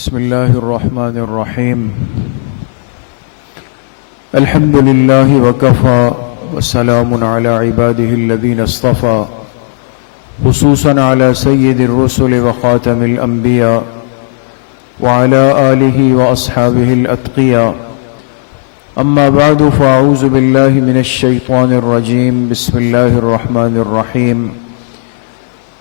بسم الله الرحمن الرحيم. الحمد لله وكفى وسلام على عباده الذين اصطفى، خصوصا على سيد الرسل وخاتم الأنبياء وعلى آله وأصحابه الأتقياء. أما بعد، فأعوذ بالله من الشيطان الرجيم. بسم الله الرحمن الرحيم.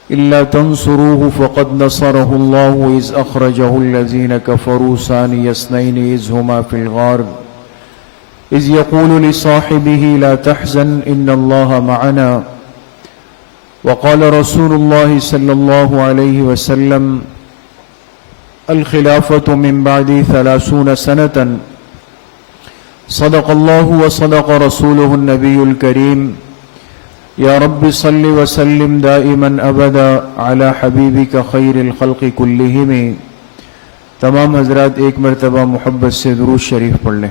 إلا تنصروه فقد نصره الله إذ أخرجه الذين كفروا ثاني اثنين إذ هما في الغار إذ يقول لصاحبه لا تحزن إن الله معنا. وقال رسول الله صلى الله عليه وسلم: الخلافة من بعد 30 سنة. صدق الله وصدق رسوله النبي الكريم. یا رب صل وسلم دائما ابدا علی حبیبک خیر الخلق کلہم. تمام حضرات ایک مرتبہ محبت سے درود شریف پڑھ لیں.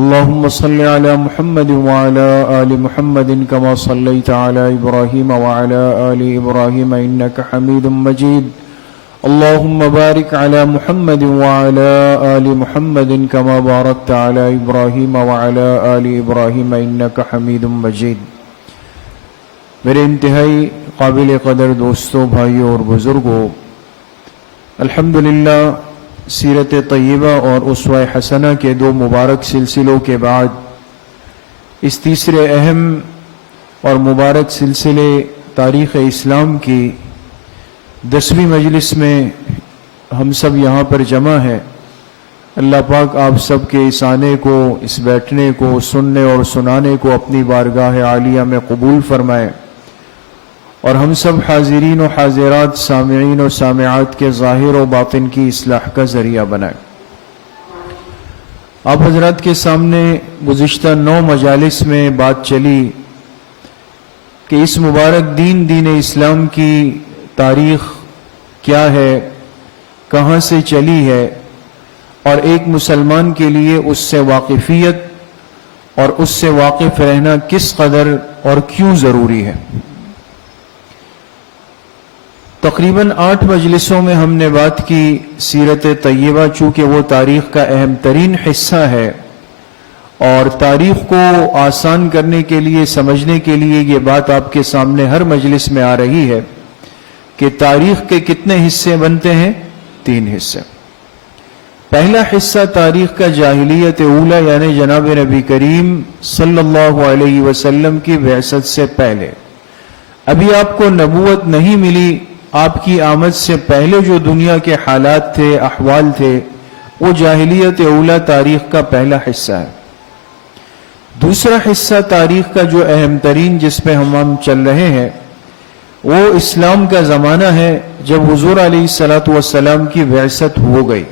اللہم صل علی محمد وعلی آل محمد کما صلیت علی ابراہیم وعلی آل ابراہیم انک حمید مجید. اللہم بارک علی محمد وعلی آل محمد کما بارکت علی ابراہیم وعلی آل ابراہیم انک حمید مجید. میرے انتہائی قابل قدر دوستوں، بھائیوں اور بزرگوں، الحمدللہ سیرت طیبہ اور اسوہ حسنہ کے دو مبارک سلسلوں کے بعد اس تیسرے اہم اور مبارک سلسلے تاریخ اسلام کی 10ویں مجلس میں ہم سب یہاں پر جمع ہیں. اللہ پاک آپ سب کے اس آنے کو، اس بیٹھنے کو، سننے اور سنانے کو اپنی بارگاہ عالیہ میں قبول فرمائے اور ہم سب حاضرین و حاضرات، سامعین و سامعات کے ظاہر و باطن کی اصلاح کا ذریعہ بنائے. آپ حضرات کے سامنے گزشتہ 9 مجالس میں بات چلی کہ اس مبارک دین اسلام کی تاریخ کیا ہے، کہاں سے چلی ہے، اور ایک مسلمان کے لیے اس سے واقفیت اور اس سے واقف رہنا کس قدر اور کیوں ضروری ہے. تقریباً 8 مجلسوں میں ہم نے بات کی سیرت طیبہ، چونکہ وہ تاریخ کا اہم ترین حصہ ہے اور تاریخ کو آسان کرنے کے لیے، سمجھنے کے لیے یہ بات آپ کے سامنے ہر مجلس میں آ رہی ہے کہ تاریخ کے کتنے حصے بنتے ہیں؟ 3 حصے. پہلا حصہ تاریخ کا جاہلیت اولا، یعنی جناب نبی کریم صلی اللہ علیہ وسلم کی بعثت سے پہلے. ابھی آپ کو نبوت نہیں ملی، آپ کی آمد سے پہلے جو دنیا کے حالات تھے، احوال تھے، وہ جاہلیت اولا تاریخ کا پہلا حصہ ہے. دوسرا حصہ تاریخ کا جو اہم ترین، جس پہ ہم چل رہے ہیں، وہ اسلام کا زمانہ ہے جب حضور علیہ السلام کی بعثت ہو گئی.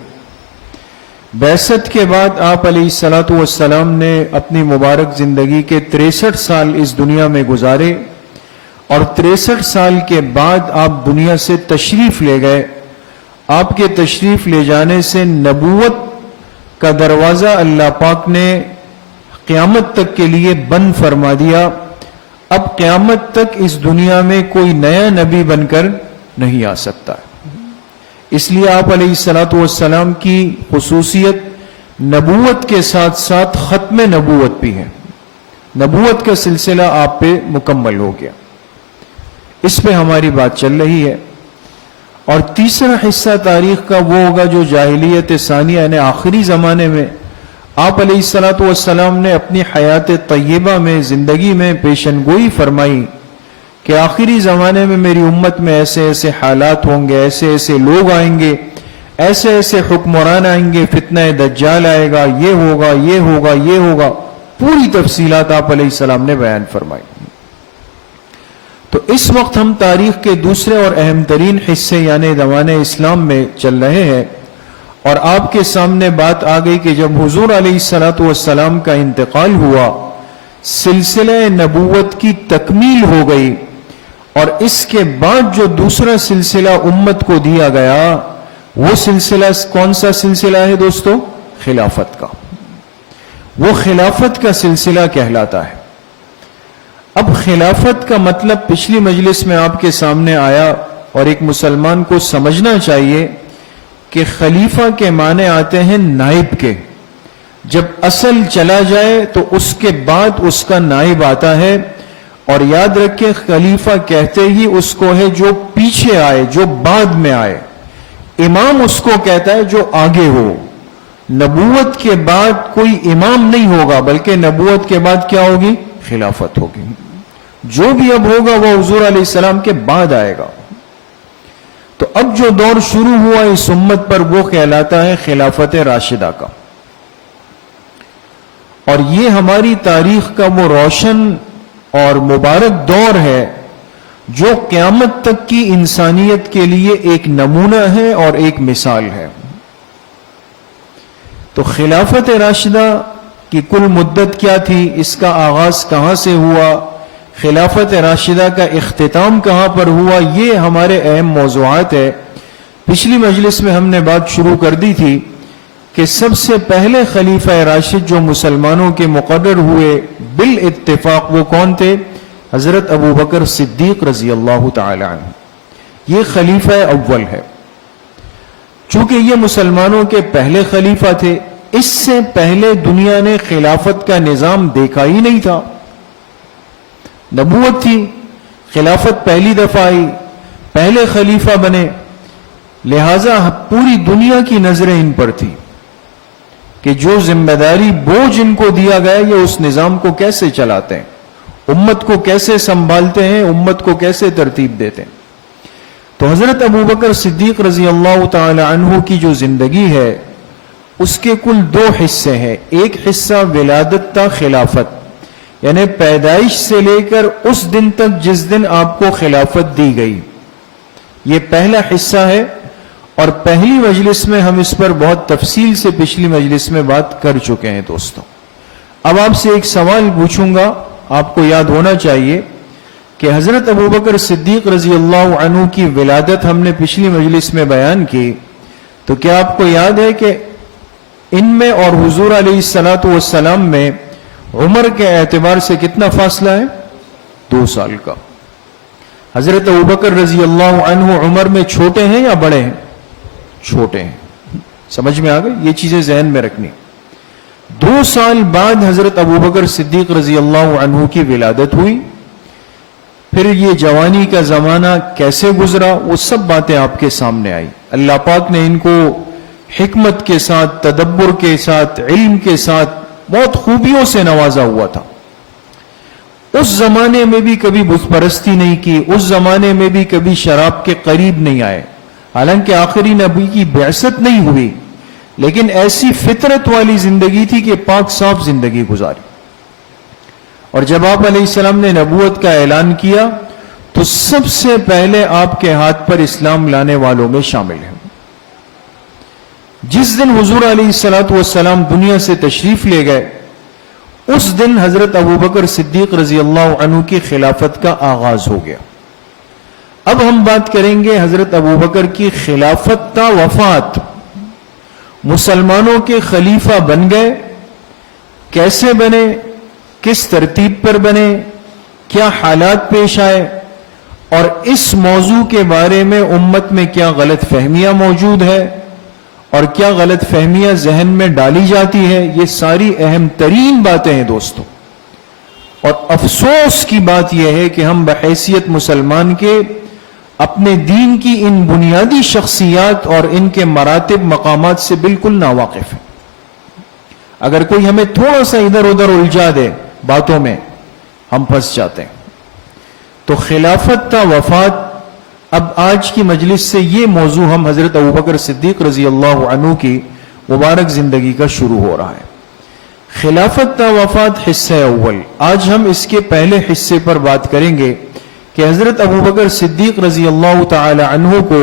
بعثت کے بعد آپ علیہ السلام نے اپنی مبارک زندگی کے 63 سال اس دنیا میں گزارے اور 63 سال کے بعد آپ دنیا سے تشریف لے گئے. آپ کے تشریف لے جانے سے نبوت کا دروازہ اللہ پاک نے قیامت تک کے لیے بند فرما دیا. اب قیامت تک اس دنیا میں کوئی نیا نبی بن کر نہیں آ سکتا. اس لیے آپ علیہ السلام کی خصوصیت نبوت کے ساتھ ساتھ ختم نبوت بھی ہے. نبوت کا سلسلہ آپ پہ مکمل ہو گیا. اس پہ ہماری بات چل رہی ہے. اور تیسرا حصہ تاریخ کا وہ ہوگا جو جاہلیت ثانیہ، یعنی آخری زمانے میں آپ علیہ السلام نے اپنی حیات طیبہ میں، زندگی میں پیشن گوئی فرمائی کہ آخری زمانے میں میری امت میں ایسے ایسے حالات ہوں گے، ایسے ایسے لوگ آئیں گے، ایسے ایسے حکمران آئیں گے، فتنہ دجال آئے گا، یہ ہوگا، یہ ہوگا، یہ ہوگا. پوری تفصیلات آپ علیہ السلام نے بیان فرمائی. تو اس وقت ہم تاریخ کے دوسرے اور اہم ترین حصے یعنی زمانہ اسلام میں چل رہے ہیں اور آپ کے سامنے بات آ گئی کہ جب حضور علیہ السلام کا انتقال ہوا، سلسلہ نبوت کی تکمیل ہو گئی اور اس کے بعد جو دوسرا سلسلہ امت کو دیا گیا، وہ سلسلہ کون سا سلسلہ ہے دوستو؟ خلافت کا. وہ خلافت کا سلسلہ کہلاتا ہے. اب خلافت کا مطلب پچھلی مجلس میں آپ کے سامنے آیا اور ایک مسلمان کو سمجھنا چاہیے کہ خلیفہ کے معنی آتے ہیں نائب کے. جب اصل چلا جائے تو اس کے بعد اس کا نائب آتا ہے. اور یاد رکھیں خلیفہ کہتے ہی اس کو ہے جو پیچھے آئے, جو بعد میں آئے. امام اس کو کہتا ہے جو آگے ہو. نبوت کے بعد کوئی امام نہیں ہوگا, بلکہ نبوت کے بعد کیا ہوگی؟ خلافت ہوگی. جو بھی اب ہوگا وہ حضور علیہ السلام کے بعد آئے گا. تو اب جو دور شروع ہوا اس امت پر وہ کہلاتا ہے خلافت راشدہ کا. اور یہ ہماری تاریخ کا وہ روشن اور مبارک دور ہے جو قیامت تک کی انسانیت کے لیے ایک نمونہ ہے اور ایک مثال ہے. تو خلافت راشدہ کی کل مدت کیا تھی, اس کا آغاز کہاں سے ہوا, خلافت راشدہ کا اختتام کہاں پر ہوا, یہ ہمارے اہم موضوعات ہے. پچھلی مجلس میں ہم نے بات شروع کر دی تھی کہ سب سے پہلے خلیفہ راشد جو مسلمانوں کے مقرر ہوئے بالاتفاق وہ کون تھے؟ حضرت ابو بکر صدیق رضی اللہ تعالی عنہ. یہ خلیفہ اول ہے. چونکہ یہ مسلمانوں کے پہلے خلیفہ تھے, اس سے پہلے دنیا نے خلافت کا نظام دیکھا ہی نہیں تھا. نبوت تھی, خلافت پہلی دفعہ آئی, پہلے خلیفہ بنے, لہذا پوری دنیا کی نظریں ان پر تھی کہ جو ذمہ داری بوجھ ان کو دیا گیا یہ اس نظام کو کیسے چلاتے ہیں, امت کو کیسے سنبھالتے ہیں, امت کو کیسے ترتیب دیتے ہیں. تو حضرت ابو بکر صدیق رضی اللہ تعالی عنہ کی جو زندگی ہے اس کے کل 2 حصے ہیں. ایک حصہ ولادت تا خلافت, یعنی پیدائش سے لے کر اس دن تک جس دن آپ کو خلافت دی گئی, یہ پہلا حصہ ہے. اور پہلی مجلس میں ہم اس پر بہت تفصیل سے پچھلی مجلس میں بات کر چکے ہیں دوستوں. اب آپ سے ایک سوال پوچھوں گا, آپ کو یاد ہونا چاہیے کہ حضرت ابو بکر صدیق رضی اللہ عنہ کی ولادت ہم نے پچھلی مجلس میں بیان کی, تو کیا آپ کو یاد ہے کہ ان میں اور حضور علیہ الصلوۃ والسلام میں عمر کے اعتبار سے کتنا فاصلہ ہے؟ 2 سال کا. حضرت ابو بکر رضی اللہ عنہ عمر میں چھوٹے ہیں یا بڑے ہیں؟ چھوٹے ہیں. سمجھ میں آ گئی, یہ چیزیں ذہن میں رکھنی. 2 سال بعد حضرت ابو بکر صدیق رضی اللہ عنہ کی ولادت ہوئی. پھر یہ جوانی کا زمانہ کیسے گزرا وہ سب باتیں آپ کے سامنے آئی. اللہ پاک نے ان کو حکمت کے ساتھ, تدبر کے ساتھ, علم کے ساتھ بہت خوبیوں سے نوازا ہوا تھا. اس زمانے میں بھی کبھی بت پرستی نہیں کی, اس زمانے میں بھی کبھی شراب کے قریب نہیں آئے. حالانکہ آخری نبی کی بعثت نہیں ہوئی, لیکن ایسی فطرت والی زندگی تھی کہ پاک صاف زندگی گزاری. اور جب آپ علیہ السلام نے نبوت کا اعلان کیا تو سب سے پہلے آپ کے ہاتھ پر اسلام لانے والوں میں شامل ہیں. جس دن حضور علیہ الصلوۃ والسلام دنیا سے تشریف لے گئے اس دن حضرت ابو بکر صدیق رضی اللہ عنہ کی خلافت کا آغاز ہو گیا. اب ہم بات کریں گے حضرت ابو بکر کی خلافت تا وفات. مسلمانوں کے خلیفہ بن گئے, کیسے بنے, کس ترتیب پر بنے, کیا حالات پیش آئے, اور اس موضوع کے بارے میں امت میں کیا غلط فہمیاں موجود ہے اور کیا غلط فہمیاں ذہن میں ڈالی جاتی ہے. یہ ساری اہم ترین باتیں ہیں دوستوں. اور افسوس کی بات یہ ہے کہ ہم بحیثیت مسلمان کے اپنے دین کی ان بنیادی شخصیات اور ان کے مراتب مقامات سے بالکل ناواقف ہیں. اگر کوئی ہمیں تھوڑا سا ادھر ادھر الجھا دے باتوں میں ہم پھنس جاتے ہیں. تو خلافت تا وفات, اب آج کی مجلس سے یہ موضوع ہم حضرت ابوبکر صدیق رضی اللہ عنہ کی مبارک زندگی کا شروع ہو رہا ہے. خلافت تا وفات حصہ اول. آج ہم اس کے پہلے حصے پر بات کریں گے کہ حضرت ابوبکر صدیق رضی اللہ تعالی عنہ کو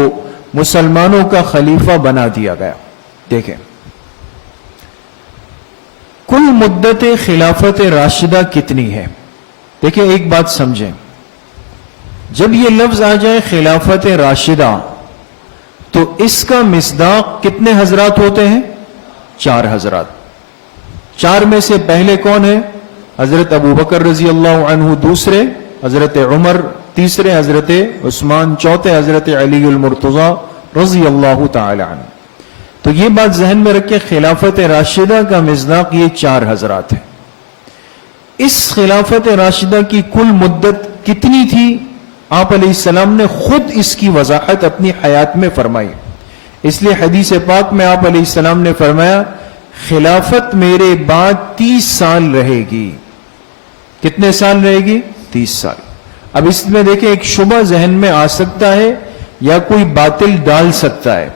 مسلمانوں کا خلیفہ بنا دیا گیا. دیکھیں, کل مدت خلافت راشدہ کتنی ہے؟ دیکھیں ایک بات سمجھیں, جب یہ لفظ آ جائے خلافت راشدہ تو اس کا مصداق کتنے حضرات ہوتے ہیں؟ 4 حضرات. 4 میں سے پہلے کون ہے؟ حضرت ابوبکر رضی اللہ عنہ, دوسرے حضرت عمر, تیسرے حضرت عثمان, چوتھے حضرت علی المرتضی رضی اللہ تعالی عنہ. تو یہ بات ذہن میں رکھیں، خلافت راشدہ کا مصداق یہ 4 حضرات ہیں۔ اس خلافت راشدہ کی کل مدت کتنی تھی؟ آپ علیہ السلام نے خود اس کی وضاحت اپنی حیات میں فرمائی۔ اس لیے حدیث پاک میں آپ علیہ السلام نے فرمایا خلافت میرے بعد 30 سال رہے گی۔ کتنے سال رہے گی؟ 30 سال۔ اب اس میں دیکھیں ایک شبہ ذہن میں آ سکتا ہے یا کوئی باطل ڈال سکتا ہے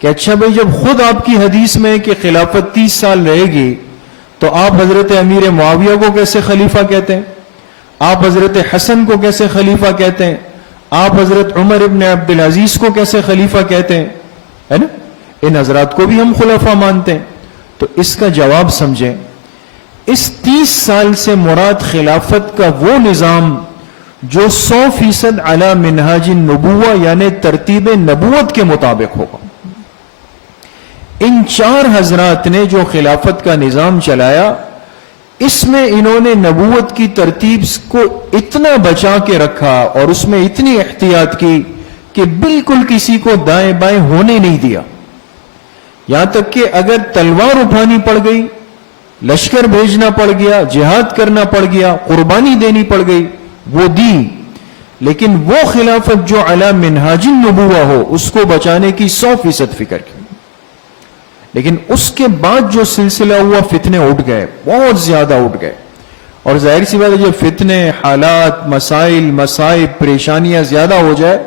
کہ اچھا بھائی جب خود آپ کی حدیث میں کہ خلافت 30 سال رہے گی تو آپ حضرت امیر معاویہ کو کیسے خلیفہ کہتے ہیں؟ آپ حضرت حسن کو کیسے خلیفہ کہتے ہیں؟ آپ حضرت عمر ابن عبدالعزیز کو کیسے خلیفہ کہتے ہیں؟ ہے نا؟ ان حضرات کو بھی ہم خلفاء مانتے ہیں۔ تو اس کا جواب سمجھیں، اس 30 سال سے مراد خلافت کا وہ نظام جو 100% علی منہاج النبوہ یعنی ترتیب نبوت کے مطابق ہوگا۔ ان 4 حضرات نے جو خلافت کا نظام چلایا، اس میں انہوں نے نبوت کی ترتیب کو اتنا بچا کے رکھا اور اس میں اتنی احتیاط کی کہ بالکل کسی کو دائیں بائیں ہونے نہیں دیا۔ یہاں تک کہ اگر تلوار اٹھانی پڑ گئی، لشکر بھیجنا پڑ گیا، جہاد کرنا پڑ گیا، قربانی دینی پڑ گئی، وہ دی، لیکن وہ خلافت جو علی منہاج النبوہ ہو اس کو بچانے کی 100% فکر کی۔ لیکن اس کے بعد جو سلسلہ ہوا، فتنے اٹھ گئے، بہت زیادہ اٹھ گئے، اور ظاہر سی بات ہے جب فتنے، حالات، مسائل، مصائب، پریشانیاں زیادہ ہو جائے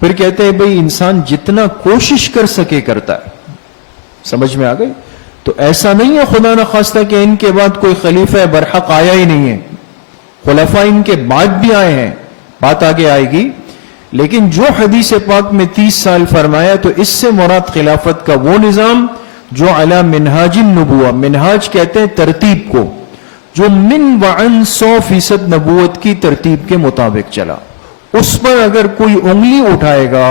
پھر کہتے ہیں بھئی انسان جتنا کوشش کر سکے کرتا ہے۔ سمجھ میں آ گئی؟ تو ایسا نہیں ہے خدا نخواستہ کہ ان کے بعد کوئی خلیفہ برحق آیا ہی نہیں ہے، خلفاء ان کے بعد بھی آئے ہیں، بات آگے آئے گی۔ لیکن جو حدیث پاک میں 30 سال فرمایا تو اس سے مراد خلافت کا وہ نظام جو علی منہاج النبوہ، منہاج کہتے ہیں ترتیب کو، جو من وعن 100% نبوت کی ترتیب کے مطابق چلا۔ اس پر اگر کوئی انگلی اٹھائے گا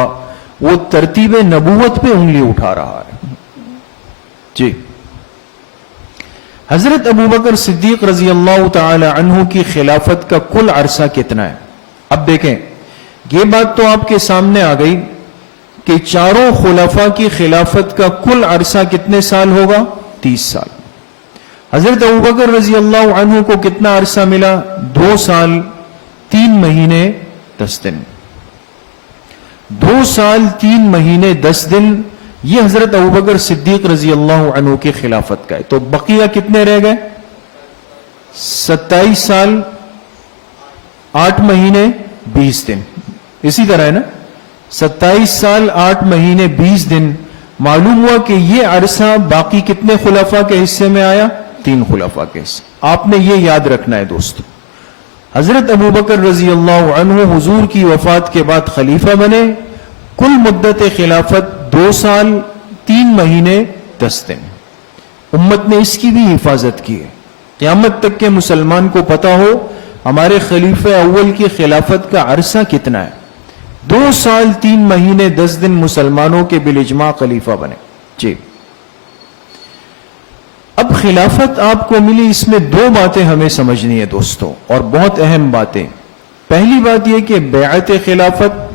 وہ ترتیب نبوت پہ انگلی اٹھا رہا ہے۔ جی، حضرت ابوبکر صدیق رضی اللہ تعالی عنہ کی خلافت کا کل عرصہ کتنا ہے؟ اب دیکھیں، یہ بات تو آپ کے سامنے آ گئی کہ 4 خلفاء کی خلافت کا کل عرصہ کتنے سال ہوگا؟ 30 سال۔ حضرت ابوبکر رضی اللہ عنہ کو کتنا عرصہ ملا؟ 2 سال 3 مہینے 10 دن۔ 2 سال 3 مہینے 10 دن یہ حضرت ابوبکر صدیق رضی اللہ عنہ کی خلافت کا ہے۔ تو بقیہ کتنے رہ گئے؟ 27 سال 8 مہینے 20 دن۔ اسی طرح ہے نا، 27 سال 8 مہینے 20 دن۔ معلوم ہوا کہ یہ عرصہ باقی کتنے خلفاء کے حصے میں آیا؟ 3 خلفاء کے حصے۔ آپ نے یہ یاد رکھنا ہے دوستو، حضرت ابوبکر رضی اللہ عنہ حضور کی وفات کے بعد خلیفہ بنے، کل مدت خلافت 2 سال 3 مہینے 10 دن۔ امت نے اس کی بھی حفاظت کی ہے، قیامت تک کے مسلمان کو پتا ہو ہمارے خلیفہ اول کی خلافت کا عرصہ کتنا ہے۔ 2 سال 3 مہینے 10 دن مسلمانوں کے بالاجماع خلیفہ بنے۔ جی، اب خلافت آپ کو ملی، اس میں 2 باتیں ہمیں سمجھنی ہے دوستوں، اور بہت اہم باتیں۔ پہلی بات یہ کہ بیعت خلافت،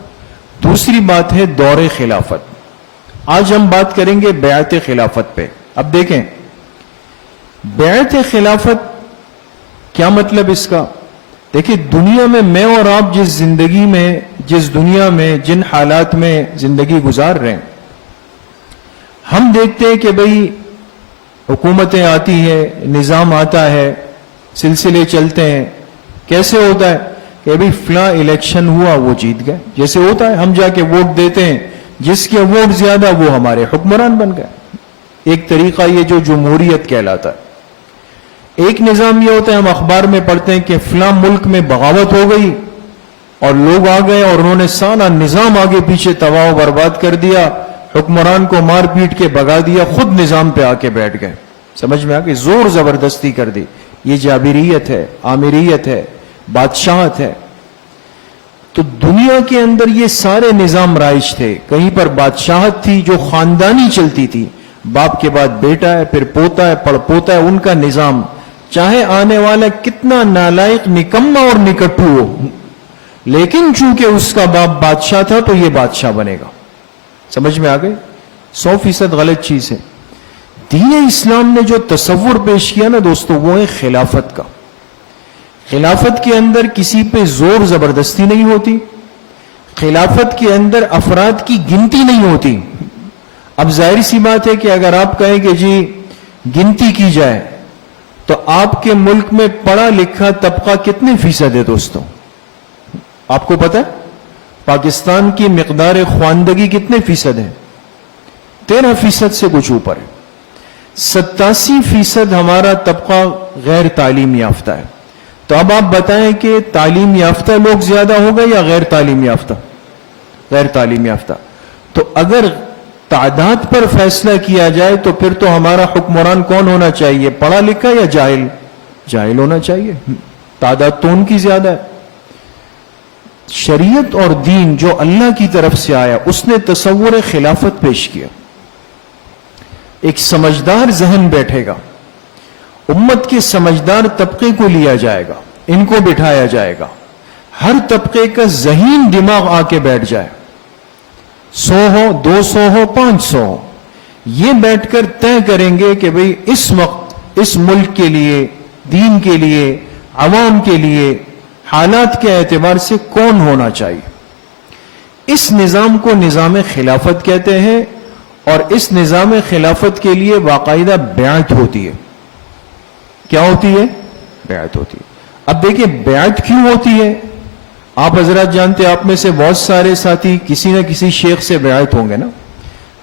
دوسری بات ہے دور خلافت۔ آج ہم بات کریں گے بیعت خلافت پہ۔ اب دیکھیں بیعت خلافت کیا مطلب اس کا؟ دیکھیں دنیا میں میں اور آپ جس زندگی میں، جس دنیا میں، جن حالات میں زندگی گزار رہے ہیں، ہم دیکھتے ہیں کہ بھئی حکومتیں آتی ہیں، نظام آتا ہے، سلسلے چلتے ہیں۔ کیسے ہوتا ہے کہ بھئی فلاں الیکشن ہوا وہ جیت گئے، جیسے ہوتا ہے ہم جا کے ووٹ دیتے ہیں، جس کے ووٹ زیادہ وہ ہمارے حکمران بن گئے۔ ایک طریقہ یہ جو جمہوریت کہلاتا ہے۔ ایک نظام یہ ہوتا ہے، ہم اخبار میں پڑھتے ہیں کہ فلاں ملک میں بغاوت ہو گئی اور لوگ آ گئے اور انہوں نے سارا نظام آگے پیچھے تباہ و برباد کر دیا، حکمران کو مار پیٹ کے بھگا دیا، خود نظام پہ آ کے بیٹھ گئے۔ سمجھ میں آ گئی؟ زور زبردستی کر دی۔ یہ جابریت ہے، آمریت ہے، بادشاہت ہے۔ تو دنیا کے اندر یہ سارے نظام رائج تھے۔ کہیں پر بادشاہت تھی جو خاندانی چلتی تھی، باپ کے بعد بیٹا ہے، پھر پوتا ہے، پڑ پوتا ہے، ان کا نظام، چاہے آنے والا کتنا نالائق، نکما اور نکٹو ہو، لیکن چونکہ اس کا باپ بادشاہ تھا تو یہ بادشاہ بنے گا۔ سمجھ میں آ گئی؟ 100% غلط چیز ہے. دین اسلام نے جو تصور پیش کیا نا دوستو، وہ ہے خلافت کا. خلافت کے اندر کسی پہ زور زبردستی نہیں ہوتی، خلافت کے اندر افراد کی گنتی نہیں ہوتی. اب ظاہر سی بات ہے کہ اگر آپ کہیں کہ جی گنتی کی جائے تو آپ کے ملک میں پڑھا لکھا طبقہ کتنے فیصد ہے دوستوں؟ آپ کو پتہ ہے پاکستان کی مقدار خواندگی کتنے فیصد ہے؟ 13% سے کچھ اوپر ہے. 87% ہمارا طبقہ غیر تعلیم یافتہ ہے. تو اب آپ بتائیں کہ تعلیم یافتہ لوگ زیادہ ہوگا یا غیر تعلیم یافتہ؟ غیر تعلیم یافتہ. تو اگر تعداد پر فیصلہ کیا جائے تو پھر تو ہمارا حکمران کون ہونا چاہیے، پڑھا لکھا یا جاہل؟ جاہل ہونا چاہیے. تعداد تو ان کی زیادہ ہے. شریعت اور دین جو اللہ کی طرف سے آیا، اس نے تصور خلافت پیش کیا. ایک سمجھدار ذہن بیٹھے گا، امت کے سمجھدار طبقے کو لیا جائے گا، ان کو بٹھایا جائے گا، ہر طبقے کا ذہین دماغ آ کے بیٹھ جائے، 100 ہو، 200 ہو، 500 ہو، یہ بیٹھ کر طے کریں گے کہ بھئی اس وقت اس ملک کے لیے، دین کے لیے، عوام کے لیے، حالات کے اعتبار سے کون ہونا چاہیے. اس نظام کو نظام خلافت کہتے ہیں، اور اس نظام خلافت کے لیے باقاعدہ بیعت ہوتی ہے. کیا ہوتی ہے؟ بیعت ہوتی ہے. اب دیکھیں بیعت کیوں ہوتی ہے. آپ حضرات جانتے ہیں، آپ میں سے بہت سارے ساتھی کسی نہ کسی شیخ سے بیعت ہوں گے نا.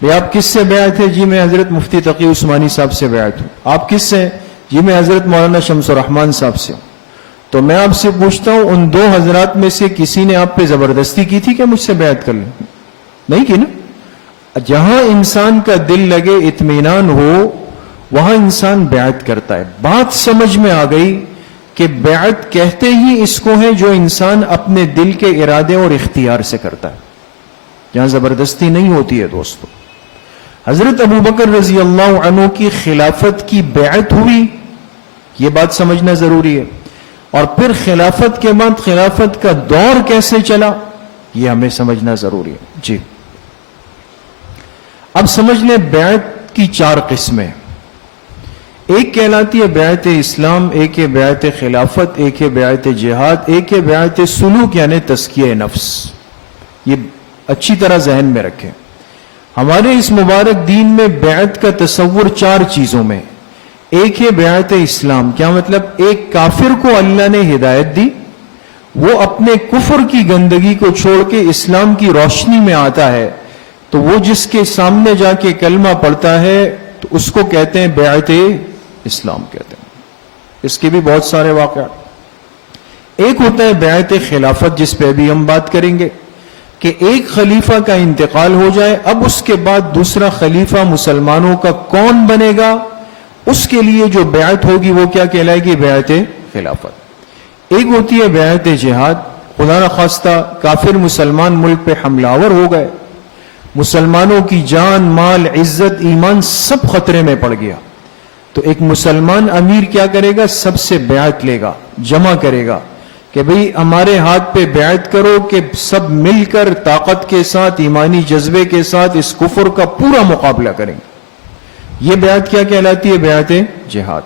بھئی آپ کس سے بیعت ہے؟ جی میں حضرت مفتی تقی عثمانی صاحب سے بیعت ہوں. آپ کس سے؟ جی میں حضرت مولانا شمس الرحمان صاحب سے ہوں. تو میں آپ سے پوچھتا ہوں، ان دو حضرات میں سے کسی نے آپ پہ زبردستی کی تھی کہ مجھ سے بیعت کر لیں؟ نہیں کی نا. جہاں انسان کا دل لگے، اطمینان ہو، وہاں انسان بیعت کرتا ہے. بات سمجھ میں آ گئی کہ بیعت کہتے ہی اس کو ہے جو انسان اپنے دل کے ارادے اور اختیار سے کرتا ہے، جہاں زبردستی نہیں ہوتی ہے. دوستو حضرت ابوبکر رضی اللہ عنہ کی خلافت کی بیعت ہوئی، یہ بات سمجھنا ضروری ہے. اور پھر خلافت کے بعد خلافت کا دور کیسے چلا، یہ ہمیں سمجھنا ضروری ہے. جی اب سمجھ لیں بیعت کی 4 قسمیں. ایک کہلاتی ہے بیعت اسلام، ایک ہے بیعت خلافت، ایک ہے بیعت جہاد، ایک ہے بیعت سلوک یعنی تزکیہ نفس. یہ اچھی طرح ذہن میں رکھیں. ہمارے اس مبارک دین میں بیعت کا تصور 4 چیزوں میں. ایک ہے بیعت اسلام. کیا مطلب؟ ایک کافر کو اللہ نے ہدایت دی، وہ اپنے کفر کی گندگی کو چھوڑ کے اسلام کی روشنی میں آتا ہے، تو وہ جس کے سامنے جا کے کلمہ پڑھتا ہے تو اس کو کہتے ہیں بیعت اسلام کہتے ہیں. اس کے بھی بہت سارے واقعات. ایک ہوتا ہے بیعت خلافت، جس پہ بھی ہم بات کریں گے، کہ ایک خلیفہ کا انتقال ہو جائے، اب اس کے بعد دوسرا خلیفہ مسلمانوں کا کون بنے گا، اس کے لیے جو بیعت ہوگی وہ کیا کہلائے گی؟ بیعت خلافت. ایک ہوتی ہے بیعت جہاد. خدا نخواستہ کافر مسلمان ملک پہ حملہ آور ہو گئے، مسلمانوں کی جان، مال، عزت، ایمان سب خطرے میں پڑ گیا، تو ایک مسلمان امیر کیا کرے گا؟ سب سے بیعت لے گا، جمع کرے گا کہ بھئی ہمارے ہاتھ پہ بیعت کرو کہ سب مل کر طاقت کے ساتھ، ایمانی جذبے کے ساتھ اس کفر کا پورا مقابلہ کریں گے. یہ بیعت کیا کہلاتی ہے؟ بیعت جہاد.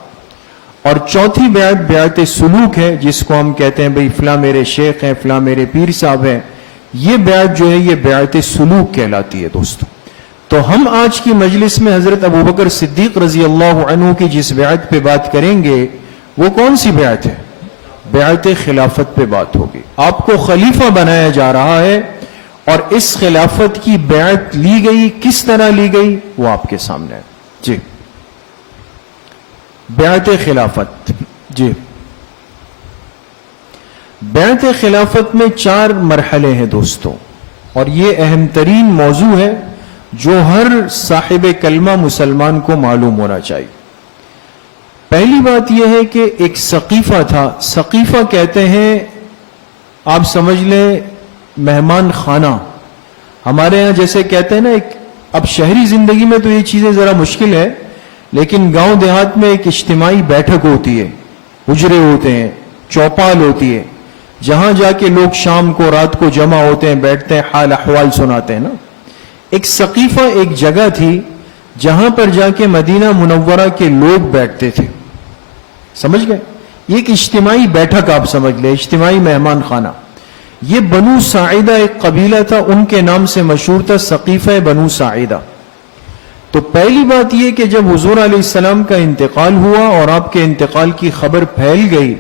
اور چوتھی بیعت بیعت سلوک ہے، جس کو ہم کہتے ہیں بھئی فلاں میرے شیخ ہیں، فلاں میرے پیر صاحب ہیں. یہ بیعت جو ہے یہ بیعت سلوک کہلاتی ہے. دوستو تو ہم آج کی مجلس میں حضرت ابوبکر صدیق رضی اللہ عنہ کی جس بیعت پہ بات کریں گے وہ کون سی بیعت ہے؟ بیعت خلافت پہ بات ہوگی. آپ کو خلیفہ بنایا جا رہا ہے اور اس خلافت کی بیعت لی گئی. کس طرح لی گئی وہ آپ کے سامنے ہے. جی بیعت خلافت. جی بیعت خلافت میں 4 مرحلے ہیں دوستوں، اور یہ اہم ترین موضوع ہے جو ہر صاحب کلمہ مسلمان کو معلوم ہونا چاہیے. پہلی بات یہ ہے کہ ایک سقیفہ تھا. سقیفہ کہتے ہیں، آپ سمجھ لیں مہمان خانہ. ہمارے ہاں جیسے کہتے ہیں نا، ایک اب شہری زندگی میں تو یہ چیزیں ذرا مشکل ہے، لیکن گاؤں دیہات میں ایک اجتماعی بیٹھک ہوتی ہے، حجرے ہوتے ہیں، چوپال ہوتی ہے، جہاں جا کے لوگ شام کو رات کو جمع ہوتے ہیں، بیٹھتے ہیں، حال احوال سناتے ہیں نا. ایک ثقیفہ ایک جگہ تھی جہاں پر جا کے مدینہ منورہ کے لوگ بیٹھتے تھے. سمجھ گئے؟ یہ ایک اجتماعی بیٹھک آپ سمجھ لیں، اجتماعی مہمان خانہ. یہ بنو ساعدہ ایک قبیلہ تھا، ان کے نام سے مشہور تھا ثقیفہ بنو ساعدہ. تو پہلی بات یہ کہ جب حضور علیہ السلام کا انتقال ہوا اور آپ کے انتقال کی خبر پھیل گئی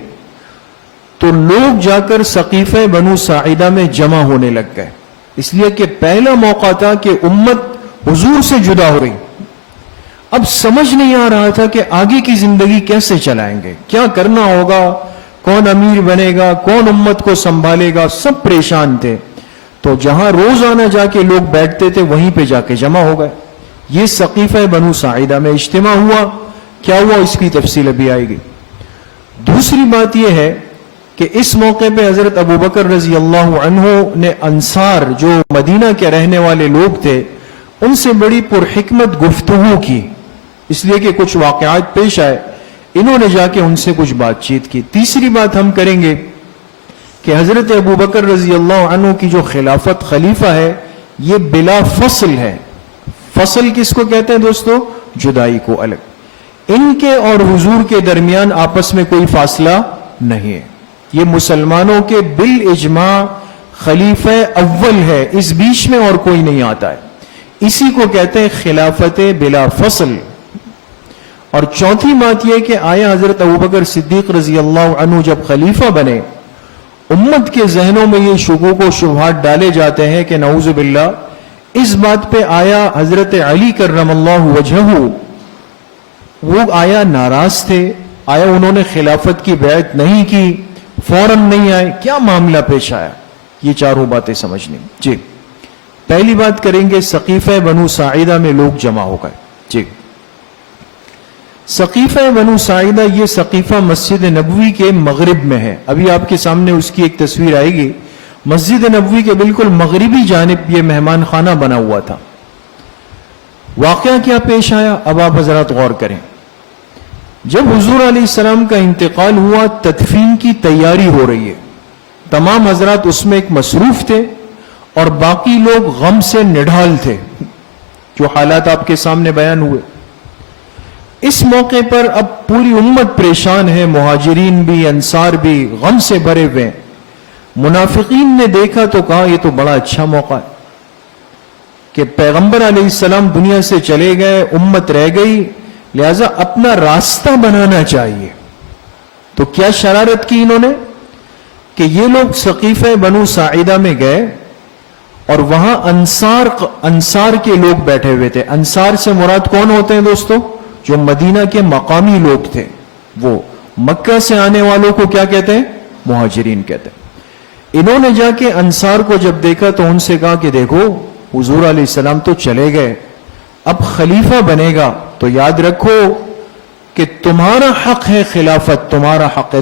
تو لوگ جا کر ثقیفہ بنو ساعدہ میں جمع ہونے لگ گئے، اس لیے کہ پہلا موقع تھا کہ امت حضور سے جدا ہو رہی. اب سمجھ نہیں آ رہا تھا کہ آگے کی زندگی کیسے چلائیں گے، کیا کرنا ہوگا، کون امیر بنے گا، کون امت کو سنبھالے گا، سب پریشان تھے. تو جہاں روزانہ جا کے لوگ بیٹھتے تھے وہیں پہ جا کے جمع ہو گئے. یہ ثقیفہ بنو ساعدہ میں اجتماع ہوا. کیا ہوا اس کی تفصیل ابھی آئے گی. دوسری بات یہ ہے کہ اس موقع پہ حضرت ابوبکر رضی اللہ عنہ نے انصار جو مدینہ کے رہنے والے لوگ تھے ان سے بڑی پرحکمت گفتگو کی، اس لیے کہ کچھ واقعات پیش آئے، انہوں نے جا کے ان سے کچھ بات چیت کی. تیسری بات ہم کریں گے کہ حضرت ابوبکر رضی اللہ عنہ کی جو خلافت خلیفہ ہے یہ بلا فصل ہے. فصل کس کو کہتے ہیں دوستو؟ جدائی کو الگ. ان کے اور حضور کے درمیان آپس میں کوئی فاصلہ نہیں ہے. یہ مسلمانوں کے بالاجماع خلیفہ اول ہے، اس بیچ میں اور کوئی نہیں آتا ہے. اسی کو کہتے ہیں خلافت بلا فصل. اور چوتھی بات یہ کہ آیا حضرت ابوبکر صدیق رضی اللہ عنہ جب خلیفہ بنے امت کے ذہنوں میں یہ شکوک و شبہات ڈالے جاتے ہیں کہ نعوذ باللہ اس بات پہ آیا حضرت علی کرم اللہ وجہہ وہ آیا ناراض تھے، آیا انہوں نے خلافت کی بیعت نہیں کی، فوراً نہیں آئے، کیا معاملہ پیش آیا؟ یہ چاروں باتیں سمجھنی. جی پہلی بات کریں گے ثقیفہ بنو ساعدہ میں لوگ جمع ہو گئے. جی ثقیفہ بنو ساعدہ یہ ثقیفہ مسجد نبوی کے مغرب میں ہے. ابھی آپ کے سامنے اس کی ایک تصویر آئے گی. مسجد نبوی کے بالکل مغربی جانب یہ مہمان خانہ بنا ہوا تھا. واقعہ کیا پیش آیا اب آپ حضرات غور کریں. جب حضور علیہ السلام کا انتقال ہوا تدفین کی تیاری ہو رہی ہے، تمام حضرات اس میں ایک مصروف تھے اور باقی لوگ غم سے نڈھال تھے. جو حالات آپ کے سامنے بیان ہوئے اس موقع پر اب پوری امت پریشان ہے، مہاجرین بھی انصار بھی غم سے بھرے ہوئے. منافقین نے دیکھا تو کہا یہ تو بڑا اچھا موقع ہے کہ پیغمبر علیہ السلام دنیا سے چلے گئے، امت رہ گئی، لہذا اپنا راستہ بنانا چاہیے. تو کیا شرارت کی انہوں نے کہ یہ لوگ ثقیفہ بنو ساعدہ میں گئے اور وہاں انصار کے لوگ بیٹھے ہوئے تھے. انصار سے مراد کون ہوتے ہیں دوستو؟ جو مدینہ کے مقامی لوگ تھے. وہ مکہ سے آنے والوں کو کیا کہتے ہیں؟ مہاجرین کہتے ہیں. انہوں نے جا کے انصار کو جب دیکھا تو ان سے کہا کہ دیکھو حضور علیہ السلام تو چلے گئے، اب خلیفہ بنے گا تو یاد رکھو کہ تمہارا حق ہے، خلافت تمہارا حق ہے،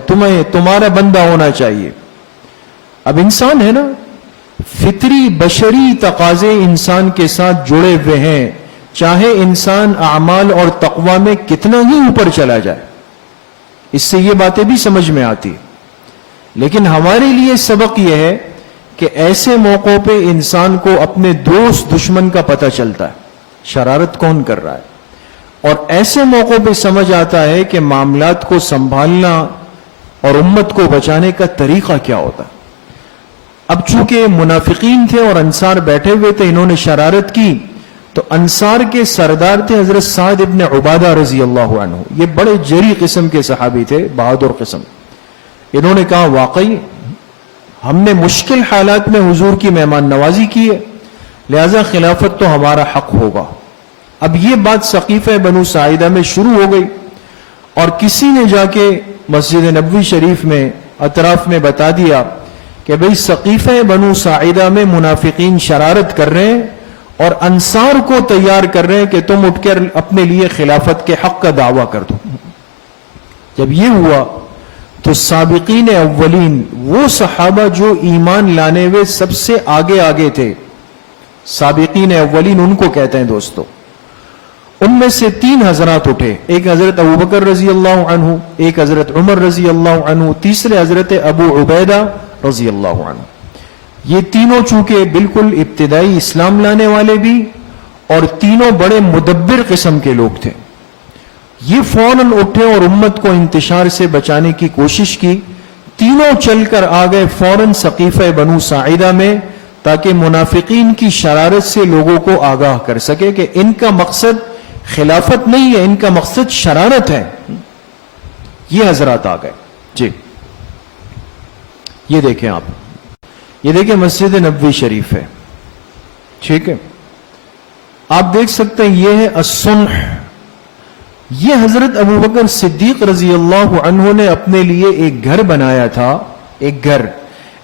تمہارا بندہ ہونا چاہیے. اب انسان ہے نا، فطری بشری تقاضے انسان کے ساتھ جڑے ہوئے ہیں، چاہے انسان اعمال اور تقوی میں کتنا ہی اوپر چلا جائے. اس سے یہ باتیں بھی سمجھ میں آتی ہے. لیکن ہمارے لیے سبق یہ ہے کہ ایسے موقعوں پہ انسان کو اپنے دوست دشمن کا پتہ چلتا ہے، شرارت کون کر رہا ہے، اور ایسے موقعوں پہ سمجھ آتا ہے کہ معاملات کو سنبھالنا اور امت کو بچانے کا طریقہ کیا ہوتا ہے. اب چونکہ منافقین تھے اور انصار بیٹھے ہوئے تھے، انہوں نے شرارت کی تو انصار کے سردار تھے حضرت سعد ابن عبادہ رضی اللہ عنہ. یہ بڑے جری قسم کے صحابی تھے، بہادر قسم. انہوں نے کہا واقعی ہم نے مشکل حالات میں حضور کی مہمان نوازی کی ہے، لہذا خلافت تو ہمارا حق ہوگا. اب یہ بات ثقیفہ بنو ساعدہ میں شروع ہو گئی اور کسی نے جا کے مسجد نبوی شریف میں اطراف میں بتا دیا کہ بھئی ثقیفہ بنو ساعدہ میں منافقین شرارت کر رہے ہیں اور انصار کو تیار کر رہے ہیں کہ تم اٹھ کر اپنے لیے خلافت کے حق کا دعویٰ کر دو. جب یہ ہوا تو سابقین اولین، وہ صحابہ جو ایمان لانے ہوئے سب سے آگے تھے، سابقین اولین ان کو کہتے ہیں دوستو. ان میں سے 3 حضرات اٹھے، ایک حضرت ابوبکر رضی اللہ عنہ، ایک حضرت عمر رضی اللہ عنہ، تیسرے حضرت ابو عبیدہ رضی اللہ عنہ. یہ تینوں چونکہ بالکل ابتدائی اسلام لانے والے بھی اور تینوں بڑے مدبر قسم کے لوگ تھے، یہ فوراً اٹھے اور امت کو انتشار سے بچانے کی کوشش کی. تینوں چل کر آ گئے فوراً سقیفہ بنو ساعدہ میں، تاکہ منافقین کی شرارت سے لوگوں کو آگاہ کر سکے کہ ان کا مقصد خلافت نہیں ہے، ان کا مقصد شرارت ہے. یہ حضرات آ گئے. جی یہ دیکھیں آپ، یہ دیکھیں مسجد نبوی شریف ہے، ٹھیک ہے، آپ دیکھ سکتے ہیں یہ ہے الصنح. یہ حضرت ابو بکر صدیق رضی اللہ عنہ نے اپنے لیے ایک گھر بنایا تھا. ایک گھر،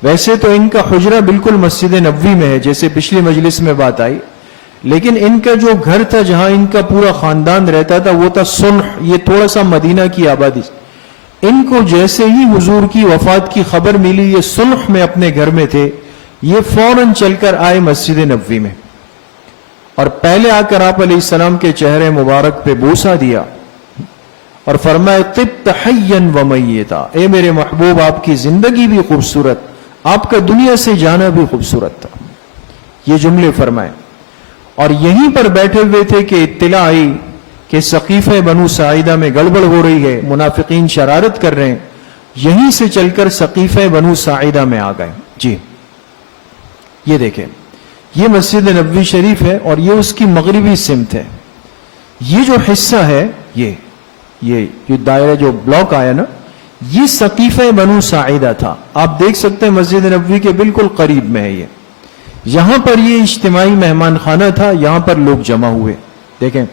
ویسے تو ان کا حجرہ بالکل مسجد نبوی میں ہے جیسے پچھلی مجلس میں بات آئی، لیکن ان کا جو گھر تھا جہاں ان کا پورا خاندان رہتا تھا وہ تھا صنح. یہ تھوڑا سا مدینہ کی آبادی. ان کو جیسے ہی حضور کی وفات کی خبر ملی، یہ صلح میں اپنے گھر میں تھے، یہ فوراً چل کر آئے مسجد نبوی میں، اور پہلے آ کر آپ علیہ السلام کے چہرے مبارک پہ بوسہ دیا اور فرمایا طبت حیا و میتا، اے میرے محبوب آپ کی زندگی بھی خوبصورت، آپ کا دنیا سے جانا بھی خوبصورت تھا. یہ جملے فرمائے. اور یہیں پر بیٹھے ہوئے تھے کہ اطلاع آئی کہ سقیفہ بنو ساعدہ میں گڑبڑ ہو رہی ہے، منافقین شرارت کر رہے ہیں. یہیں سے چل کر سقیفہ بنو ساعدہ میں آ گئے. جی یہ دیکھیں، یہ مسجد نبوی شریف ہے اور یہ اس کی مغربی سمت ہے. یہ جو حصہ ہے، یہ دائرہ جو بلاک آیا نا، یہ سقیفہ بنو ساعدہ تھا. آپ دیکھ سکتے ہیں مسجد نبوی کے بالکل قریب میں ہے. یہاں پر یہ اجتماعی مہمان خانہ تھا، یہاں پر لوگ جمع ہوئے. دیکھیں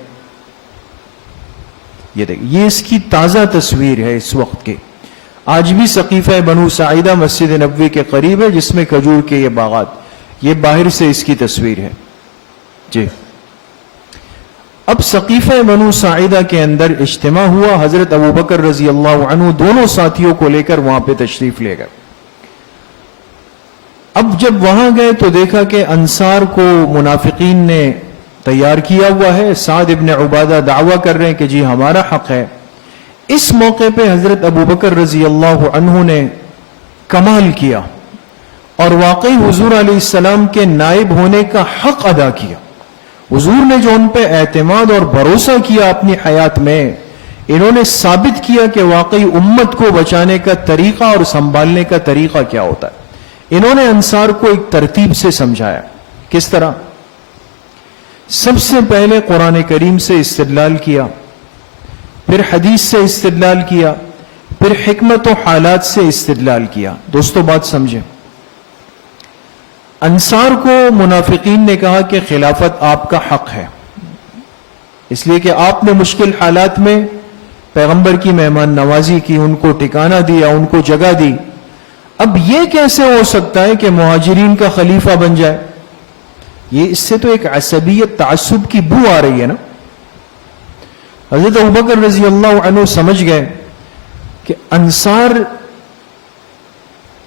یہ دیکھیں، یہ اس کی تازہ تصویر ہے اس وقت کے. آج بھی سقیفہ بنو ساعدہ مسجد نبوی کے قریب ہے، جس میں کھجور کے یہ باغات. یہ باہر سے اس کی تصویر ہے. جی اب سقیفہ بنو ساعدہ کے اندر اجتماع ہوا. حضرت ابو بکر رضی اللہ عنہ دونوں ساتھیوں کو لے کر وہاں پہ تشریف لے گئے. اب جب وہاں گئے تو دیکھا کہ انصار کو منافقین نے تیار کیا ہوا ہے. سعد ابن عبادہ دعویٰ کر رہے ہیں کہ جی ہمارا حق ہے. اس موقع پہ حضرت ابو بکر رضی اللہ عنہ نے کمال کیا اور واقعی حضور علیہ السلام کے نائب ہونے کا حق ادا کیا. حضور نے جو ان پہ اعتماد اور بھروسہ کیا اپنی حیات میں، انہوں نے ثابت کیا کہ واقعی امت کو بچانے کا طریقہ اور سنبھالنے کا طریقہ کیا ہوتا ہے. انہوں نے انصار کو ایک ترتیب سے سمجھایا. کس طرح؟ سب سے پہلے قرآن کریم سے استدلال کیا، پھر حدیث سے استدلال کیا، پھر حکمت و حالات سے استدلال کیا. دوستو بات سمجھیں، انصار کو منافقین نے کہا کہ خلافت آپ کا حق ہے، اس لیے کہ آپ نے مشکل حالات میں پیغمبر کی مہمان نوازی کی، ان کو ٹھکانہ دیا، ان کو جگہ دی. اب یہ کیسے ہو سکتا ہے کہ مہاجرین کا خلیفہ بن جائے؟ یہ اس سے تو ایک عصبیت، تعصب کی بو آ رہی ہے نا. حضرت ابوبکر رضی اللہ عنہ سمجھ گئے کہ انصار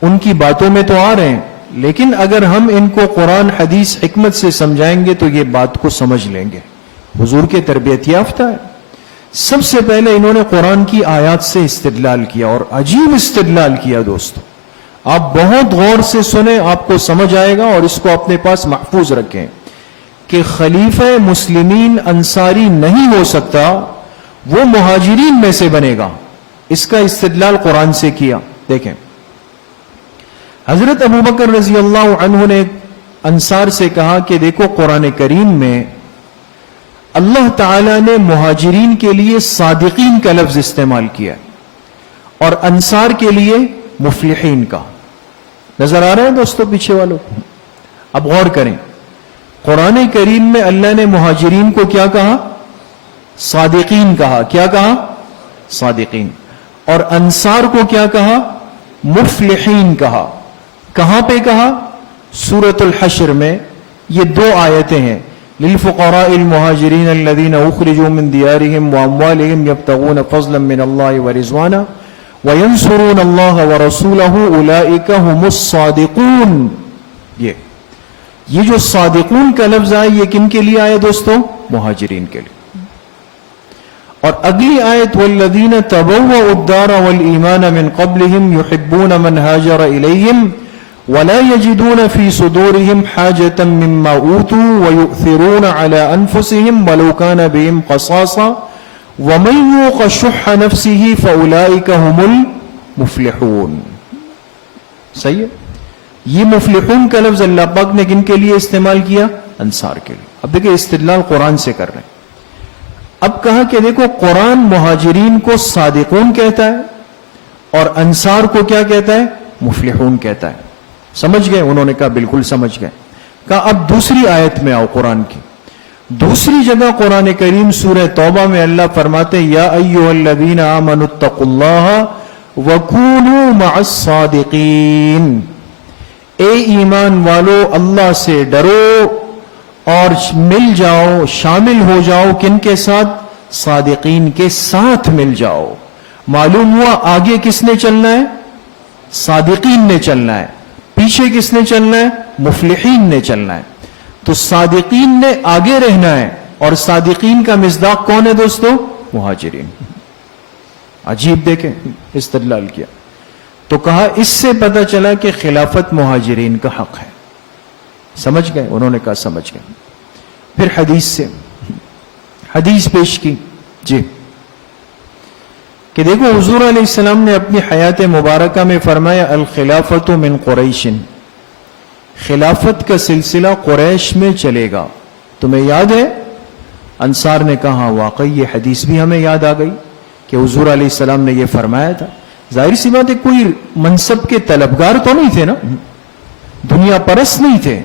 ان کی باتوں میں تو آ رہے ہیں، لیکن اگر ہم ان کو قرآن حدیث حکمت سے سمجھائیں گے تو یہ بات کو سمجھ لیں گے. حضور کے تربیت یافتہ ہے. سب سے پہلے انہوں نے قرآن کی آیات سے استدلال کیا، اور عجیب استدلال کیا. دوستو آپ بہت غور سے سنیں، آپ کو سمجھ آئے گا، اور اس کو اپنے پاس محفوظ رکھیں کہ خلیفہ مسلمین انصاری نہیں ہو سکتا، وہ مہاجرین میں سے بنے گا. اس کا استدلال قرآن سے کیا. دیکھیں، حضرت ابوبکر رضی اللہ عنہ نے انصار سے کہا کہ دیکھو قرآن کریم میں اللہ تعالیٰ نے مہاجرین کے لیے صادقین کا لفظ استعمال کیا اور انصار کے لیے مفلحین کا. نظر آ رہا ہے دوستو پیچھے والوں؟ اب غور کریں، قرآن کریم میں اللہ نے مہاجرین کو کیا کہا؟ صادقین کہا. کیا کہا؟ صادقین. اور انصار کو کیا کہا؟ مفلحین کہا. کہاں پہ کہا؟ سورۃ الحشر میں. یہ دو آیتیں ہیں. للفقراء المہاجرین الذین اخرجوا من دیارہم واموالہم یبتغون فضلا من اللہ ورضوانا وینصرون اللہ ورسولہ اولئک هم الصادقون. یہ جو صادقون کا لفظ آئے یہ کن کے لیے آئے دوستو؟ مہاجرین کے لیے. اور اگلی آیت والذین تبوؤوا الدار والایمان من قبلہم یحبون من ہاجر الیہم وَلَا يَجِدُونَ فِي صُدُورِهِمْ حَاجَةً مِّمَّا أُوتُوا وَيُؤْثِرُونَ عَلَىٰ أَنفُسِهِمْ وَلَوْ كَانَ بِهِمْ خَصَاصَةٌ وَمَن يُوقَ شُحَّ نَفْسِهِ فَأُولَٰئِكَ هُمُ الْمُفْلِحُونَ. صحیح ہے. یہ مفلحون کا لفظ اللہ پاک نے کن کے لیے استعمال کیا؟ انصار کے لیے. اب دیکھیں استدلال قرآن سے کر رہے ہیں. اب کہا کہ دیکھو قرآن مہاجرین کو صادقون کہتا ہے اور انصار کو کیا کہتا ہے؟ مفلحون کہتا ہے. سمجھ گئے؟ انہوں نے کہا بالکل سمجھ گئے. کہا اب دوسری آیت میں آؤ قرآن کی. دوسری جگہ قرآن کریم سورہ توبہ میں اللہ فرماتے ہیں یا ایھا الذین آمنوا اتقوا اللہ وکونوا مع الصادقین. اے ایمان والو اللہ سے ڈرو اور مل جاؤ، شامل ہو جاؤ کن کے ساتھ؟ صادقین کے ساتھ مل جاؤ. معلوم ہوا آگے کس نے چلنا ہے؟ صادقین نے چلنا ہے. پیچھے کس نے چلنا ہے؟ مفلحین نے چلنا ہے. تو صادقین نے آگے رہنا ہے اور صادقین کا مصداق کون ہے دوستو؟ مہاجرین. عجیب دیکھیں استدلال کیا. تو کہا اس سے پتہ چلا کہ خلافت مہاجرین کا حق ہے. سمجھ گئے؟ انہوں نے کہا سمجھ گئے. پھر حدیث سے حدیث پیش کی جی کہ دیکھو حضور علیہ السلام نے اپنی حیات مبارکہ میں فرمایا الخلافت من قریش. خلافت کا سلسلہ قریش میں چلے گا. تمہیں یاد ہے؟ انصار نے کہا واقعی یہ حدیث بھی ہمیں یاد آ گئی کہ حضور علیہ السلام نے یہ فرمایا تھا. ظاہر سی بات ہے کوئی منصب کے طلبگار تو نہیں تھے نا، دنیا پرست نہیں تھے،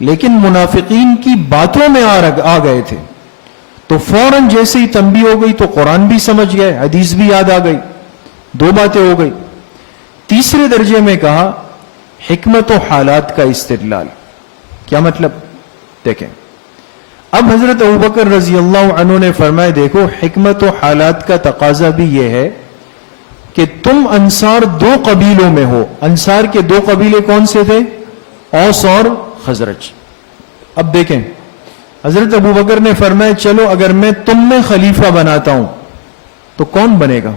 لیکن منافقین کی باتوں میں آ گئے تھے. تو فوراً جیسے ہی تنبیہ ہو گئی تو قرآن بھی سمجھ گئے، حدیث بھی یاد آ گئی. دو باتیں ہو گئی. تیسرے درجے میں کہا حکمت و حالات کا استدلال. کیا مطلب؟ دیکھیں اب حضرت ابوبکر رضی اللہ عنہ نے فرمایا دیکھو حکمت و حالات کا تقاضا بھی یہ ہے کہ تم انصار دو قبیلوں میں ہو. انصار کے دو قبیلے کون سے تھے؟ اوس اور خزرج. اب دیکھیں حضرت ابوبکر نے فرمایا چلو اگر میں تم میں خلیفہ بناتا ہوں تو کون بنے گا؟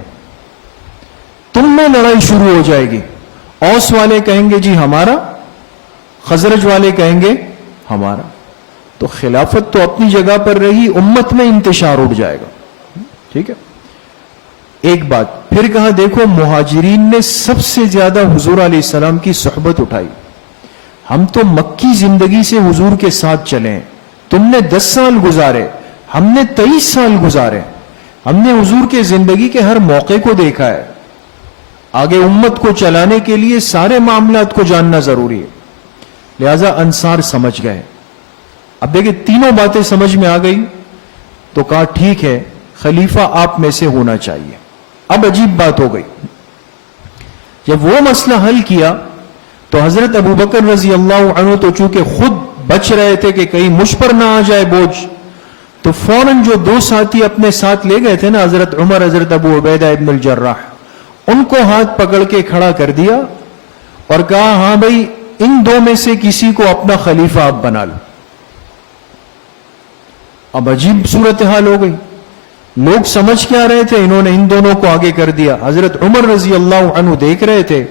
تم میں لڑائی شروع ہو جائے گی. اوس والے کہیں گے جی ہمارا، خزرج والے کہیں گے ہمارا. تو خلافت تو اپنی جگہ پر رہی، امت میں انتشار اٹھ جائے گا. ٹھیک ہے. ایک بات پھر کہا دیکھو مہاجرین نے سب سے زیادہ حضور علیہ السلام کی صحبت اٹھائی. ہم تو مکی زندگی سے حضور کے ساتھ چلے ہیں. تم نے 10 سال گزارے، ہم نے 23 سال گزارے. ہم نے حضور کے زندگی کے ہر موقع کو دیکھا ہے. آگے امت کو چلانے کے لیے سارے معاملات کو جاننا ضروری ہے. لہذا انصار سمجھ گئے. اب دیکھیں تینوں باتیں سمجھ میں آ گئی تو کہا ٹھیک ہے خلیفہ آپ میں سے ہونا چاہیے. اب عجیب بات ہو گئی. جب وہ مسئلہ حل کیا تو حضرت ابوبکر رضی اللہ عنہ تو چونکہ خود بچ رہے تھے کہ کہیں مجھ پر نہ آ جائے بوجھ، تو فوراً جو دو ساتھی اپنے ساتھ لے گئے تھے نا حضرت عمر، حضرت ابو عبیدہ ابن الجراح، ان کو ہاتھ پکڑ کے کھڑا کر دیا اور کہا ہاں بھائی ان دو میں سے کسی کو اپنا خلیفہ آپ بنا لو. اب عجیب صورتحال ہو گئی. لوگ سمجھ کیا رہے تھے؟ انہوں نے ان دونوں کو آگے کر دیا. حضرت عمر رضی اللہ عنہ دیکھ رہے تھے،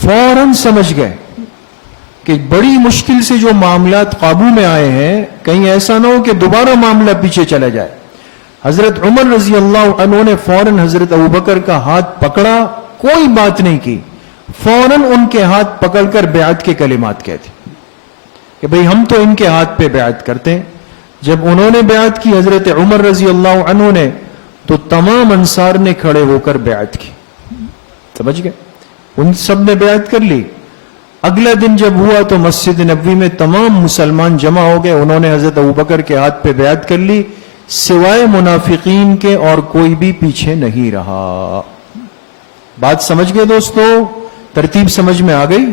فوراً سمجھ گئے کہ بڑی مشکل سے جو معاملات قابو میں آئے ہیں کہیں ایسا نہ ہو کہ دوبارہ معاملہ پیچھے چلا جائے. حضرت عمر رضی اللہ عنہ نے فوراً حضرت ابوبکر کا ہاتھ پکڑا، کوئی بات نہیں کی، فوراً ان کے ہاتھ پکڑ کر بیعت کے کلمات کہتے کہ بھئی ہم تو ان کے ہاتھ پہ بیعت کرتے ہیں. جب انہوں نے بیعت کی حضرت عمر رضی اللہ عنہ نے تو تمام انصار نے کھڑے ہو کر بیعت کی. سمجھ گئے؟ ان سب نے بیعت کر لی. اگلا دن جب ہوا تو مسجد نبوی میں تمام مسلمان جمع ہو گئے. انہوں نے حضرت ابوبکر کے ہاتھ پہ بیعت کر لی، سوائے منافقین کے اور کوئی بھی پیچھے نہیں رہا. بات سمجھ گئے دوستو؟ ترتیب سمجھ میں آ گئی؟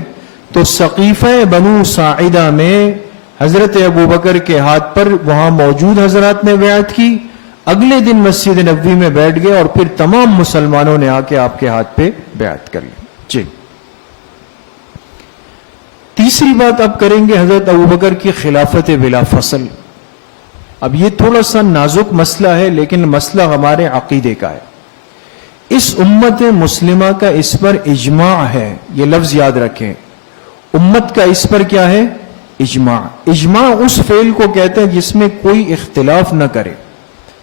تو سقیفہ بنو ساعدہ میں حضرت ابوبکر کے ہاتھ پر وہاں موجود حضرات نے بیعت کی. اگلے دن مسجد نبوی میں بیٹھ گئے اور پھر تمام مسلمانوں نے آ کے آپ کے ہاتھ پہ بیعت کر لی. جی تیسری بات اب کریں گے حضرت ابوبکر کی خلافت بلا فصل. اب یہ تھوڑا سا نازک مسئلہ ہے لیکن مسئلہ ہمارے عقیدے کا ہے. اس امت مسلمہ کا اس پر اجماع ہے، یہ لفظ یاد رکھیں. امت کا اس پر کیا ہے؟ اجماع. اجماع اس فعل کو کہتے ہیں جس میں کوئی اختلاف نہ کرے,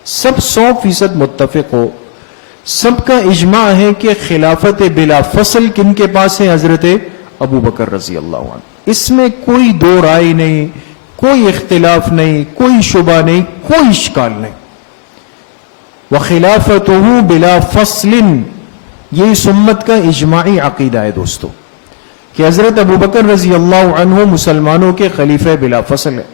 سب 100% متفق ہو. سب کا اجماع ہے کہ خلافت بلا فصل کن کے پاس ہے؟ حضرت ابو بکر رضی اللہ عنہ. اس میں کوئی دو رائے نہیں, کوئی اختلاف نہیں, کوئی شبہ نہیں, کوئی اشکال نہیں. وخلافته بلا فصل, یہ اس امت کا اجماعی عقیدہ ہے دوستو کہ حضرت ابو بکر رضی اللہ عنہ مسلمانوں کے خلیفہ بلا فصل ہے.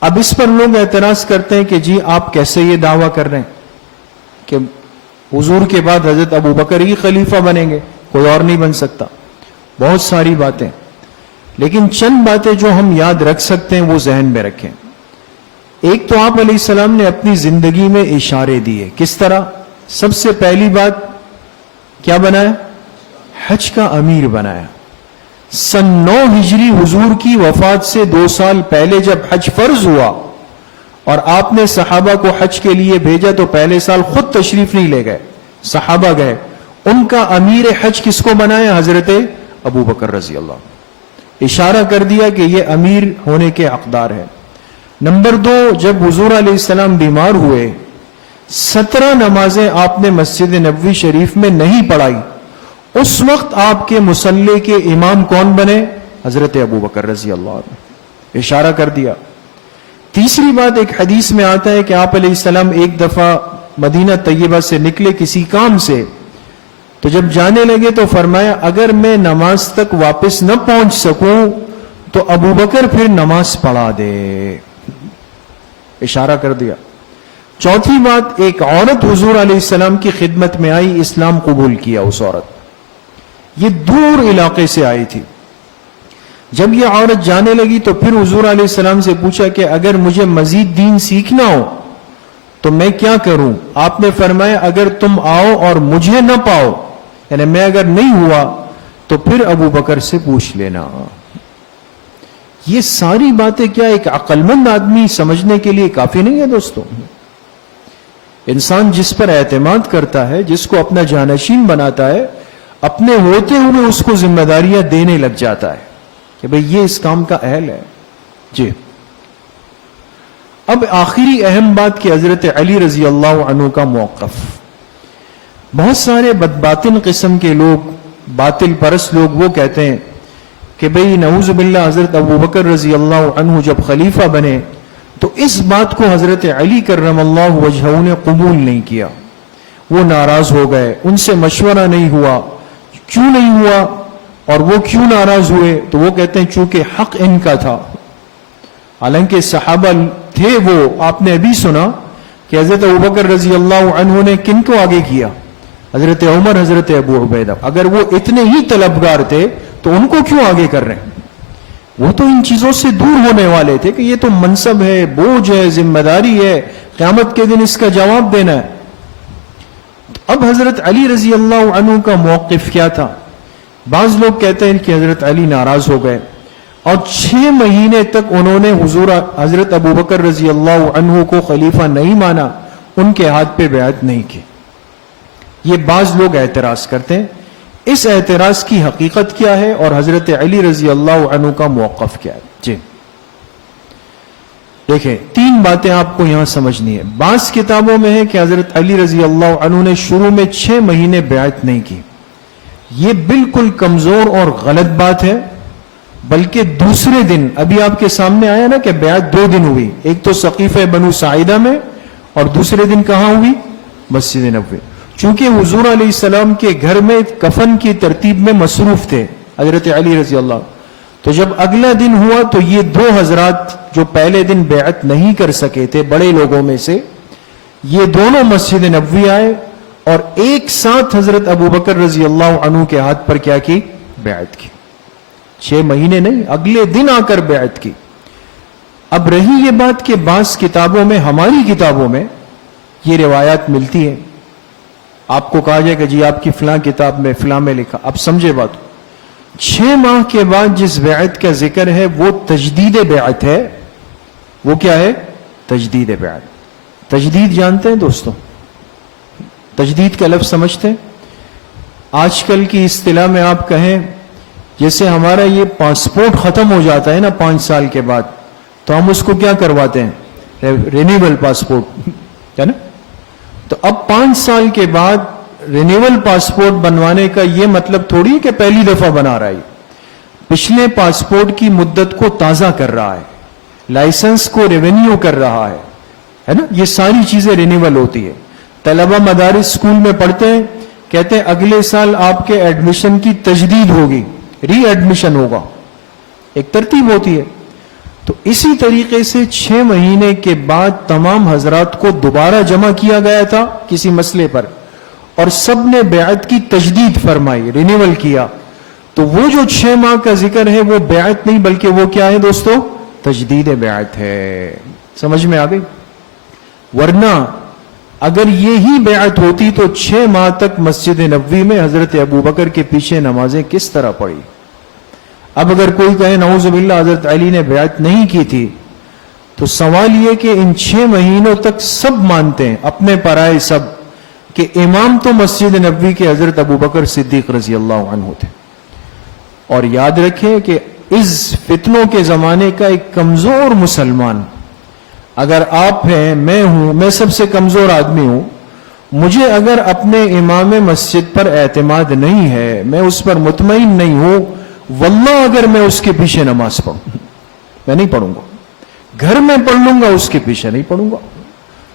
اب اس پر لوگ اعتراض کرتے ہیں کہ جی آپ کیسے یہ دعویٰ کر رہے ہیں کہ حضور کے بعد حضرت ابو بکر ہی خلیفہ بنیں گے, کوئی اور نہیں بن سکتا. بہت ساری باتیں, لیکن چند باتیں جو ہم یاد رکھ سکتے ہیں وہ ذہن میں رکھیں. ایک تو آپ علیہ السلام نے اپنی زندگی میں اشارے دیے. کس طرح؟ سب سے پہلی بات کیا بنایا؟ حج کا امیر بنایا. سن 9 ہجری حضور کی وفات سے 2 سال پہلے جب حج فرض ہوا اور آپ نے صحابہ کو حج کے لیے بھیجا تو پہلے سال خود تشریف نہیں لے گئے, صحابہ گئے. ان کا امیر حج کس کو بنایا؟ حضرت ابو بکر رضی اللہ عنہ. اشارہ کر دیا کہ یہ امیر ہونے کے حقدار ہے. نمبر 2, جب حضور علیہ السلام بیمار ہوئے 17 نمازیں آپ نے مسجد نبوی شریف میں نہیں پڑھائی. اس وقت آپ کے مصلی کے امام کون بنے؟ حضرت ابو بکر رضی اللہ عنہ. اشارہ کر دیا. تیسری بات, ایک حدیث میں آتا ہے کہ آپ علیہ السلام ایک دفعہ مدینہ طیبہ سے نکلے کسی کام سے, تو جب جانے لگے تو فرمایا اگر میں نماز تک واپس نہ پہنچ سکوں تو ابو بکر پھر نماز پڑھا دے. اشارہ کر دیا. چوتھی بات, ایک عورت حضور علیہ السلام کی خدمت میں آئی, اسلام قبول کیا. اس عورت یہ دور علاقے سے آئی تھی. جب یہ عورت جانے لگی تو پھر حضور علیہ السلام سے پوچھا کہ اگر مجھے مزید دین سیکھنا ہو تو میں کیا کروں؟ آپ نے فرمایا اگر تم آؤ اور مجھے نہ پاؤ, یعنی میں اگر نہیں ہوا تو پھر ابو بکر سے پوچھ لینا. یہ ساری باتیں کیا ایک عقل مند آدمی سمجھنے کے لیے کافی نہیں ہے دوستو؟ انسان جس پر اعتماد کرتا ہے, جس کو اپنا جانشین بناتا ہے, اپنے ہوتے ہوئے اس کو ذمہ داریاں دینے لگ جاتا ہے کہ بھئی یہ اس کام کا اہل ہے. جی, اب آخری اہم بات کہ حضرت علی رضی اللہ عنہ کا موقف. بہت سارے بدباطن قسم کے لوگ, باطل پرست لوگ, وہ کہتے ہیں کہ بھئی نعوذ باللہ حضرت ابو بکر رضی اللہ عنہ جب خلیفہ بنے تو اس بات کو حضرت علی کرم اللہ وجہہ نے قبول نہیں کیا, وہ ناراض ہو گئے, ان سے مشورہ نہیں ہوا. کیوں نہیں ہوا اور وہ کیوں ناراض ہوئے؟ تو وہ کہتے ہیں چونکہ حق ان کا تھا. حالانکہ صحابہ تھے وہ, آپ نے ابھی سنا کہ حضرت ابوبکر رضی اللہ عنہ نے کن کو آگے کیا؟ حضرت عمر, حضرت ابو عبیدہ. اگر وہ اتنے ہی طلبگار تھے تو ان کو کیوں آگے کر رہے ہیں؟ وہ تو ان چیزوں سے دور ہونے والے تھے کہ یہ تو منصب ہے, بوجھ ہے, ذمہ داری ہے, قیامت کے دن اس کا جواب دینا ہے. اب حضرت علی رضی اللہ عنہ کا موقف کیا تھا؟ بعض لوگ کہتے ہیں کہ حضرت علی ناراض ہو گئے اور 6 مہینے تک انہوں نے حضرت ابو بکر رضی اللہ عنہ کو خلیفہ نہیں مانا, ان کے ہاتھ پہ بیعت نہیں کی. یہ بعض لوگ اعتراض کرتے ہیں. اس اعتراض کی حقیقت کیا ہے اور حضرت علی رضی اللہ عنہ کا موقف کیا ہے؟ جی دیکھیں, 3 باتیں آپ کو یہاں سمجھنی ہے. بعض کتابوں میں ہے کہ حضرت علی رضی اللہ عنہ نے شروع میں 6 مہینے بیعت نہیں کی. یہ بالکل کمزور اور غلط بات ہے. بلکہ دوسرے دن, ابھی آپ کے سامنے آیا نا کہ بیعت 2 دن ہوئی, ایک تو سقیفہ بنو ساعدہ میں اور دوسرے دن کہاں ہوئی؟ مسجد نبوی. چونکہ حضور علیہ السلام کے گھر میں کفن کی ترتیب میں مصروف تھے حضرت علی رضی اللہ, تو جب اگلا دن ہوا تو یہ 2 حضرات جو پہلے دن بیعت نہیں کر سکے تھے بڑے لوگوں میں سے, یہ دونوں مسجد نبوی آئے اور ایک ساتھ حضرت ابو بکر رضی اللہ عنہ کے ہاتھ پر کیا کی؟ بیعت کی. 6 مہینے نہیں, اگلے دن آ کر بیعت کی. اب رہی یہ بات کہ بعض کتابوں میں, ہماری کتابوں میں یہ روایات ملتی ہیں, آپ کو کہا جائے کہ جی آپ کی فلاں کتاب میں فلاں میں لکھا. اب سمجھے بات, 6 ماہ کے بعد جس بیعت کا ذکر ہے وہ تجدید بیعت ہے. وہ کیا ہے؟ تجدید بیعت. تجدید جانتے ہیں دوستوں؟ تجدید کا لفظ سمجھتے ہیں؟ آج کل کی اصطلاح میں آپ کہیں جیسے ہمارا یہ پاسپورٹ ختم ہو جاتا ہے نا 5 سال کے بعد، تو ہم اس کو کیا کرواتے ہیں؟ رینیول پاسپورٹ، ہے نا؟ تو اب 5 سال کے بعد رینیول پاسپورٹ بنوانے کا یہ مطلب تھوڑی ہے کہ پہلی دفعہ بنا رہا ہے، پچھلے پاسپورٹ کی مدت کو تازہ کر رہا ہے، لائسنس کو ریونیو کر رہا ہے نا؟ یہ ساری چیزیں رینیول ہوتی ہے۔ طلبہ مدارس اسکول میں پڑھتے ہیں، کہتے ہیں اگلے سال آپ کے ایڈمیشن کی تجدید ہوگی، ری ایڈمیشن ہوگا، ایک ترتیب ہوتی ہے۔ تو اسی طریقے سے 6 مہینے کے بعد تمام حضرات کو دوبارہ جمع کیا گیا تھا کسی مسئلے پر، اور سب نے بیعت کی تجدید فرمائی، رینیول کیا۔ تو وہ جو 6 ماہ کا ذکر ہے وہ بیعت نہیں، بلکہ وہ کیا ہے دوستو؟ تجدید بیعت ہے۔ سمجھ میں آ گئی؟ ورنہ اگر یہی بیعت ہوتی تو 6 ماہ تک مسجد نبوی میں حضرت ابوبکر کے پیچھے نمازیں کس طرح پڑھی؟ اب اگر کوئی کہے نعوذ باللہ حضرت علی نے بیعت نہیں کی تھی، تو سوال یہ کہ ان 6 مہینوں تک سب مانتے ہیں، اپنے پرائے سب، کہ امام تو مسجد نبوی کے حضرت ابوبکر صدیق رضی اللہ عنہ تھے۔ اور یاد رکھیں کہ اس فتنوں کے زمانے کا ایک کمزور مسلمان، اگر آپ ہیں، میں ہوں، میں سب سے کمزور آدمی ہوں، مجھے اگر اپنے امام مسجد پر اعتماد نہیں ہے، میں اس پر مطمئن نہیں ہوں، واللہ اگر میں اس کے پیچھے نماز پڑھوں، میں نہیں پڑھوں گا، گھر میں پڑھ لوں گا، اس کے پیچھے نہیں پڑھوں گا،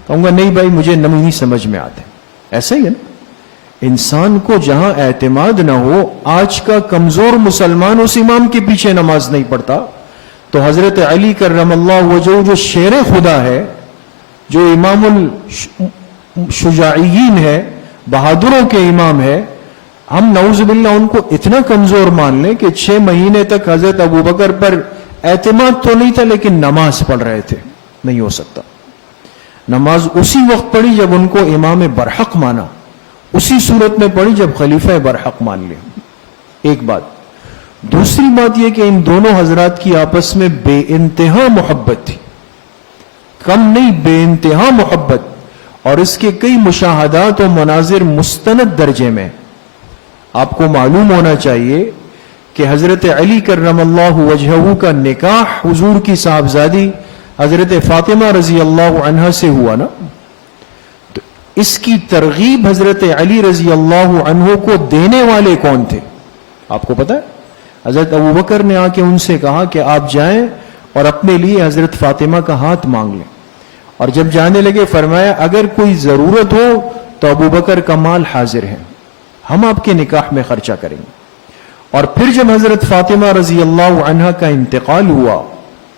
کہوں گا نہیں بھائی مجھے نہیں سمجھ میں آتے۔ ایسا ہی ہے نا؟ انسان کو جہاں اعتماد نہ ہو، آج کا کمزور مسلمان اس امام کے پیچھے نماز نہیں پڑھتا، تو حضرت علی کرم اللہ وجہہ جو شیر خدا ہے، جو امام الشجاعین ہے، بہادروں کے امام ہے، ہم نعوذ باللہ ان کو اتنا کمزور مان لیں کہ 6 مہینے تک حضرت ابوبکر پر اعتماد تو نہیں تھا لیکن نماز پڑھ رہے تھے؟ نہیں ہو سکتا۔ نماز اسی وقت پڑھی جب ان کو امام برحق مانا، اسی صورت میں پڑھی جب خلیفہ برحق مان لیا۔ ایک بات۔ دوسری بات یہ کہ ان دونوں حضرات کی آپس میں بے انتہا محبت تھی، کم نہیں، بے انتہا محبت، اور اس کے کئی مشاہدات و مناظر مستند درجے میں۔ آپ کو معلوم ہونا چاہیے کہ حضرت علی کرم اللہ وجہہ کا نکاح حضور کی صاحبزادی حضرت فاطمہ رضی اللہ عنہا سے ہوا نا، تو اس کی ترغیب حضرت علی رضی اللہ عنہ کو دینے والے کون تھے آپ کو پتا ہے؟ حضرت ابوبکر نے آ کے ان سے کہا کہ آپ جائیں اور اپنے لیے حضرت فاطمہ کا ہاتھ مانگ لیں، اور جب جانے لگے فرمایا اگر کوئی ضرورت ہو تو ابوبکر کا مال حاضر ہے، ہم آپ کے نکاح میں خرچہ کریں گے۔ اور پھر جب حضرت فاطمہ رضی اللہ عنہا کا انتقال ہوا،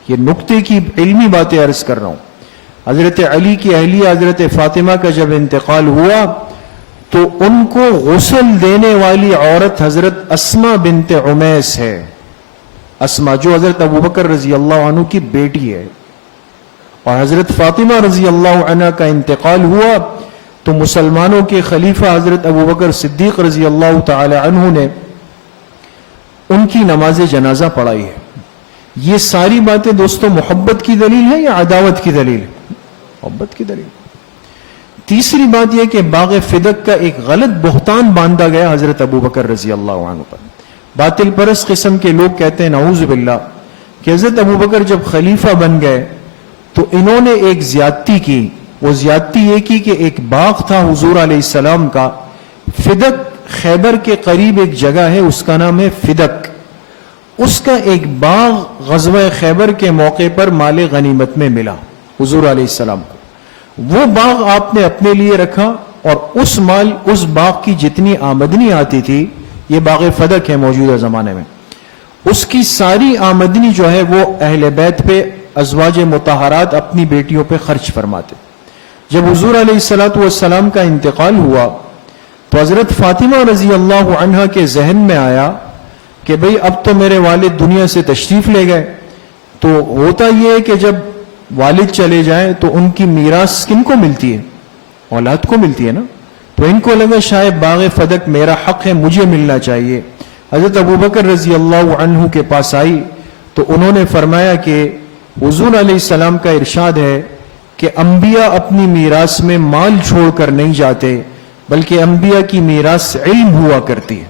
یہ نقطے کی علمی باتیں عرض کر رہا ہوں، حضرت علی کی اہلیہ حضرت فاطمہ کا جب انتقال ہوا تو ان کو غسل دینے والی عورت حضرت اسما بنت عمیس ہے، اسما جو حضرت ابوبکر رضی اللہ عنہ کی بیٹی ہے، اور حضرت فاطمہ رضی اللہ عنہ کا انتقال ہوا تو مسلمانوں کے خلیفہ حضرت ابوبکر صدیق رضی اللہ تعالی عنہ نے ان کی نماز جنازہ پڑھائی ہے۔ یہ ساری باتیں دوستو محبت کی دلیل ہے یا عداوت کی دلیل ہے؟ محبت کی دلیل۔ تیسری بات یہ کہ باغ فدق کا ایک غلط بہتان باندھا گیا حضرت ابوبکر رضی اللہ عنہ پر۔ باطل پرست قسم کے لوگ کہتے ہیں نعوذ باللہ کہ حضرت ابوبکر جب خلیفہ بن گئے تو انہوں نے ایک زیادتی کی۔ وہ زیادتی یہ کی کہ ایک باغ تھا حضور علیہ السلام کا، فدق، خیبر کے قریب ایک جگہ ہے، اس کا نام ہے فدق۔ اس کا ایک باغ غزوہ خیبر کے موقع پر مال غنیمت میں ملا حضور علیہ السلام کو۔ وہ باغ آپ نے اپنے لیے رکھا، اور اس مال، اس باغ کی جتنی آمدنی آتی تھی، یہ باغ فدق ہے موجودہ زمانے میں، اس کی ساری آمدنی جو ہے وہ اہل بیت پہ، ازواج مطہرات اپنی بیٹیوں پہ خرچ فرماتے۔ جب حضور علیہ السلام کا انتقال ہوا تو حضرت فاطمہ رضی اللہ عنہا کے ذہن میں آیا کہ بھئی اب تو میرے والد دنیا سے تشریف لے گئے، تو ہوتا یہ ہے کہ جب والد چلے جائیں تو ان کی میراث کن کو ملتی ہے؟ اولاد کو ملتی ہے نا۔ تو ان کو لگا شاید باغ فدق میرا حق ہے، مجھے ملنا چاہیے۔ حضرت ابوبکر رضی اللہ عنہ کے پاس آئی تو انہوں نے فرمایا کہ حضور علیہ السلام کا ارشاد ہے کہ انبیاء اپنی میراث میں مال چھوڑ کر نہیں جاتے، بلکہ انبیاء کی میراث علم ہوا کرتی ہے۔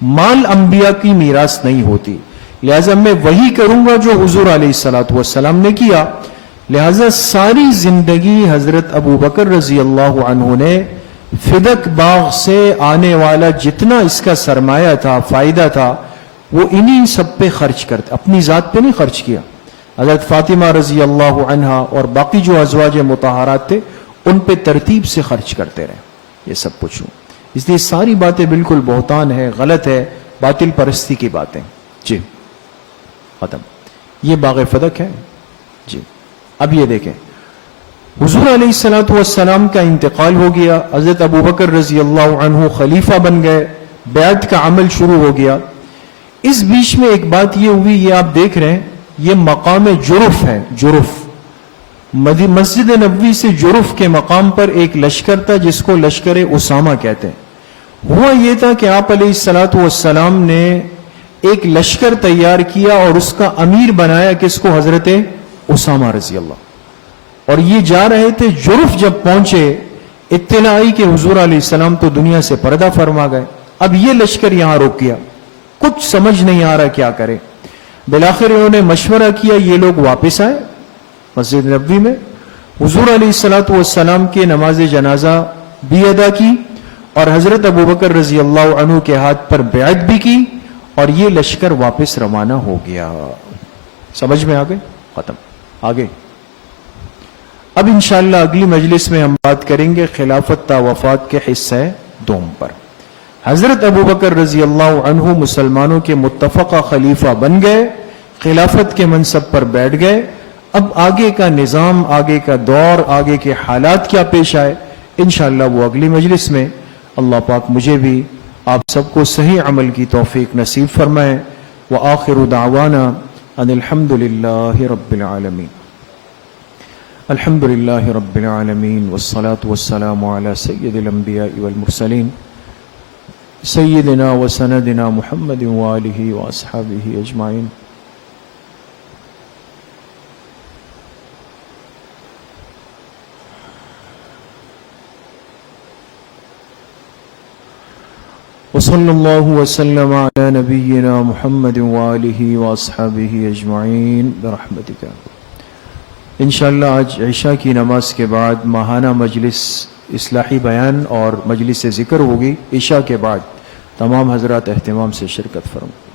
مال انبیاء کی میراث نہیں ہوتی، لہذا میں وہی کروں گا جو حضور علیہ الصلوۃ والسلام نے کیا۔ لہذا ساری زندگی حضرت ابو بکر رضی اللہ عنہ نے فدق باغ سے آنے والا جتنا اس کا سرمایہ تھا، فائدہ تھا، وہ انہی سب پہ خرچ کرتے، اپنی ذات پہ نہیں خرچ کیا۔ حضرت فاطمہ رضی اللہ عنہا اور باقی جو ازواج مطہرات تھے ان پہ ترتیب سے خرچ کرتے رہے، یہ سب پوچھوں۔ اس لیے ساری باتیں بالکل بہتان ہے، غلط ہے، باطل پرستی کی باتیں۔ جی ختم، یہ باغ فدق ہے۔ جی اب یہ دیکھیں، حضور علیہ الصلوۃ والسلام کا انتقال ہو گیا، حضرت ابو بکر رضی اللہ عنہ خلیفہ بن گئے، بیعت کا عمل شروع ہو گیا۔ اس بیچ میں ایک بات یہ ہوئی، یہ آپ دیکھ رہے ہیں، یہ مقام جرف ہے، جرف، مسجد نبوی سے جرف کے مقام پر ایک لشکر تھا جس کو لشکر اسامہ کہتے ہیں۔ ہوا یہ تھا کہ آپ علیہ الصلوۃ والسلام نے ایک لشکر تیار کیا اور اس کا امیر بنایا کس کو؟ حضرت اسامہ رضی اللہ۔ اور یہ جا رہے تھے، جرف جب پہنچے اطلاع آئی کہ حضور علیہ السلام تو دنیا سے پردہ فرما گئے۔ اب یہ لشکر یہاں رک گیا، کچھ سمجھ نہیں آ رہا کیا کرے۔ بالآخر انہوں نے مشورہ کیا، یہ لوگ واپس آئے مسجد نبوی میں، حضور علیہ الصلوۃ والسلام کے نماز جنازہ بھی ادا کی اور حضرت ابو بکر رضی اللہ عنہ کے ہاتھ پر بیعت بھی کی، اور یہ لشکر واپس روانہ ہو گیا۔ سمجھ میں آ گئے؟ ختم، آگے۔ اب انشاءاللہ اگلی مجلس میں ہم بات کریں گے خلافت تا وفات کے حصہ دوم پر۔ حضرت ابو بکر رضی اللہ عنہ مسلمانوں کے متفقہ خلیفہ بن گئے، خلافت کے منصب پر بیٹھ گئے۔ اب آگے کا نظام، آگے کا دور، آگے کے حالات کیا پیش آئے، انشاءاللہ وہ اگلی مجلس میں۔ اللہ پاک مجھے بھی آپ سب کو صحیح عمل کی توفیق نصیب فرمائے۔ وآخر دعوانا ان الحمد للہ رب العالمین۔ الحمد للہ رب العالمین والصلاة والسلام علی سید الانبیاء والمرسلین سیدنا و سندنا محمد وآلہ واصحابہ اجمعین۔ وصلی اللہ وسلم علی نبینا محمد وآلہ واصحابہ اجمعین برحمتک۔ انشاءاللہ آج عشاء کی نماز کے بعد ماہانہ مجلس اصلاحی بیان اور مجلس ذکر ہوگی۔ عشاء کے بعد تمام حضرات اہتمام سے شرکت فرمائیں۔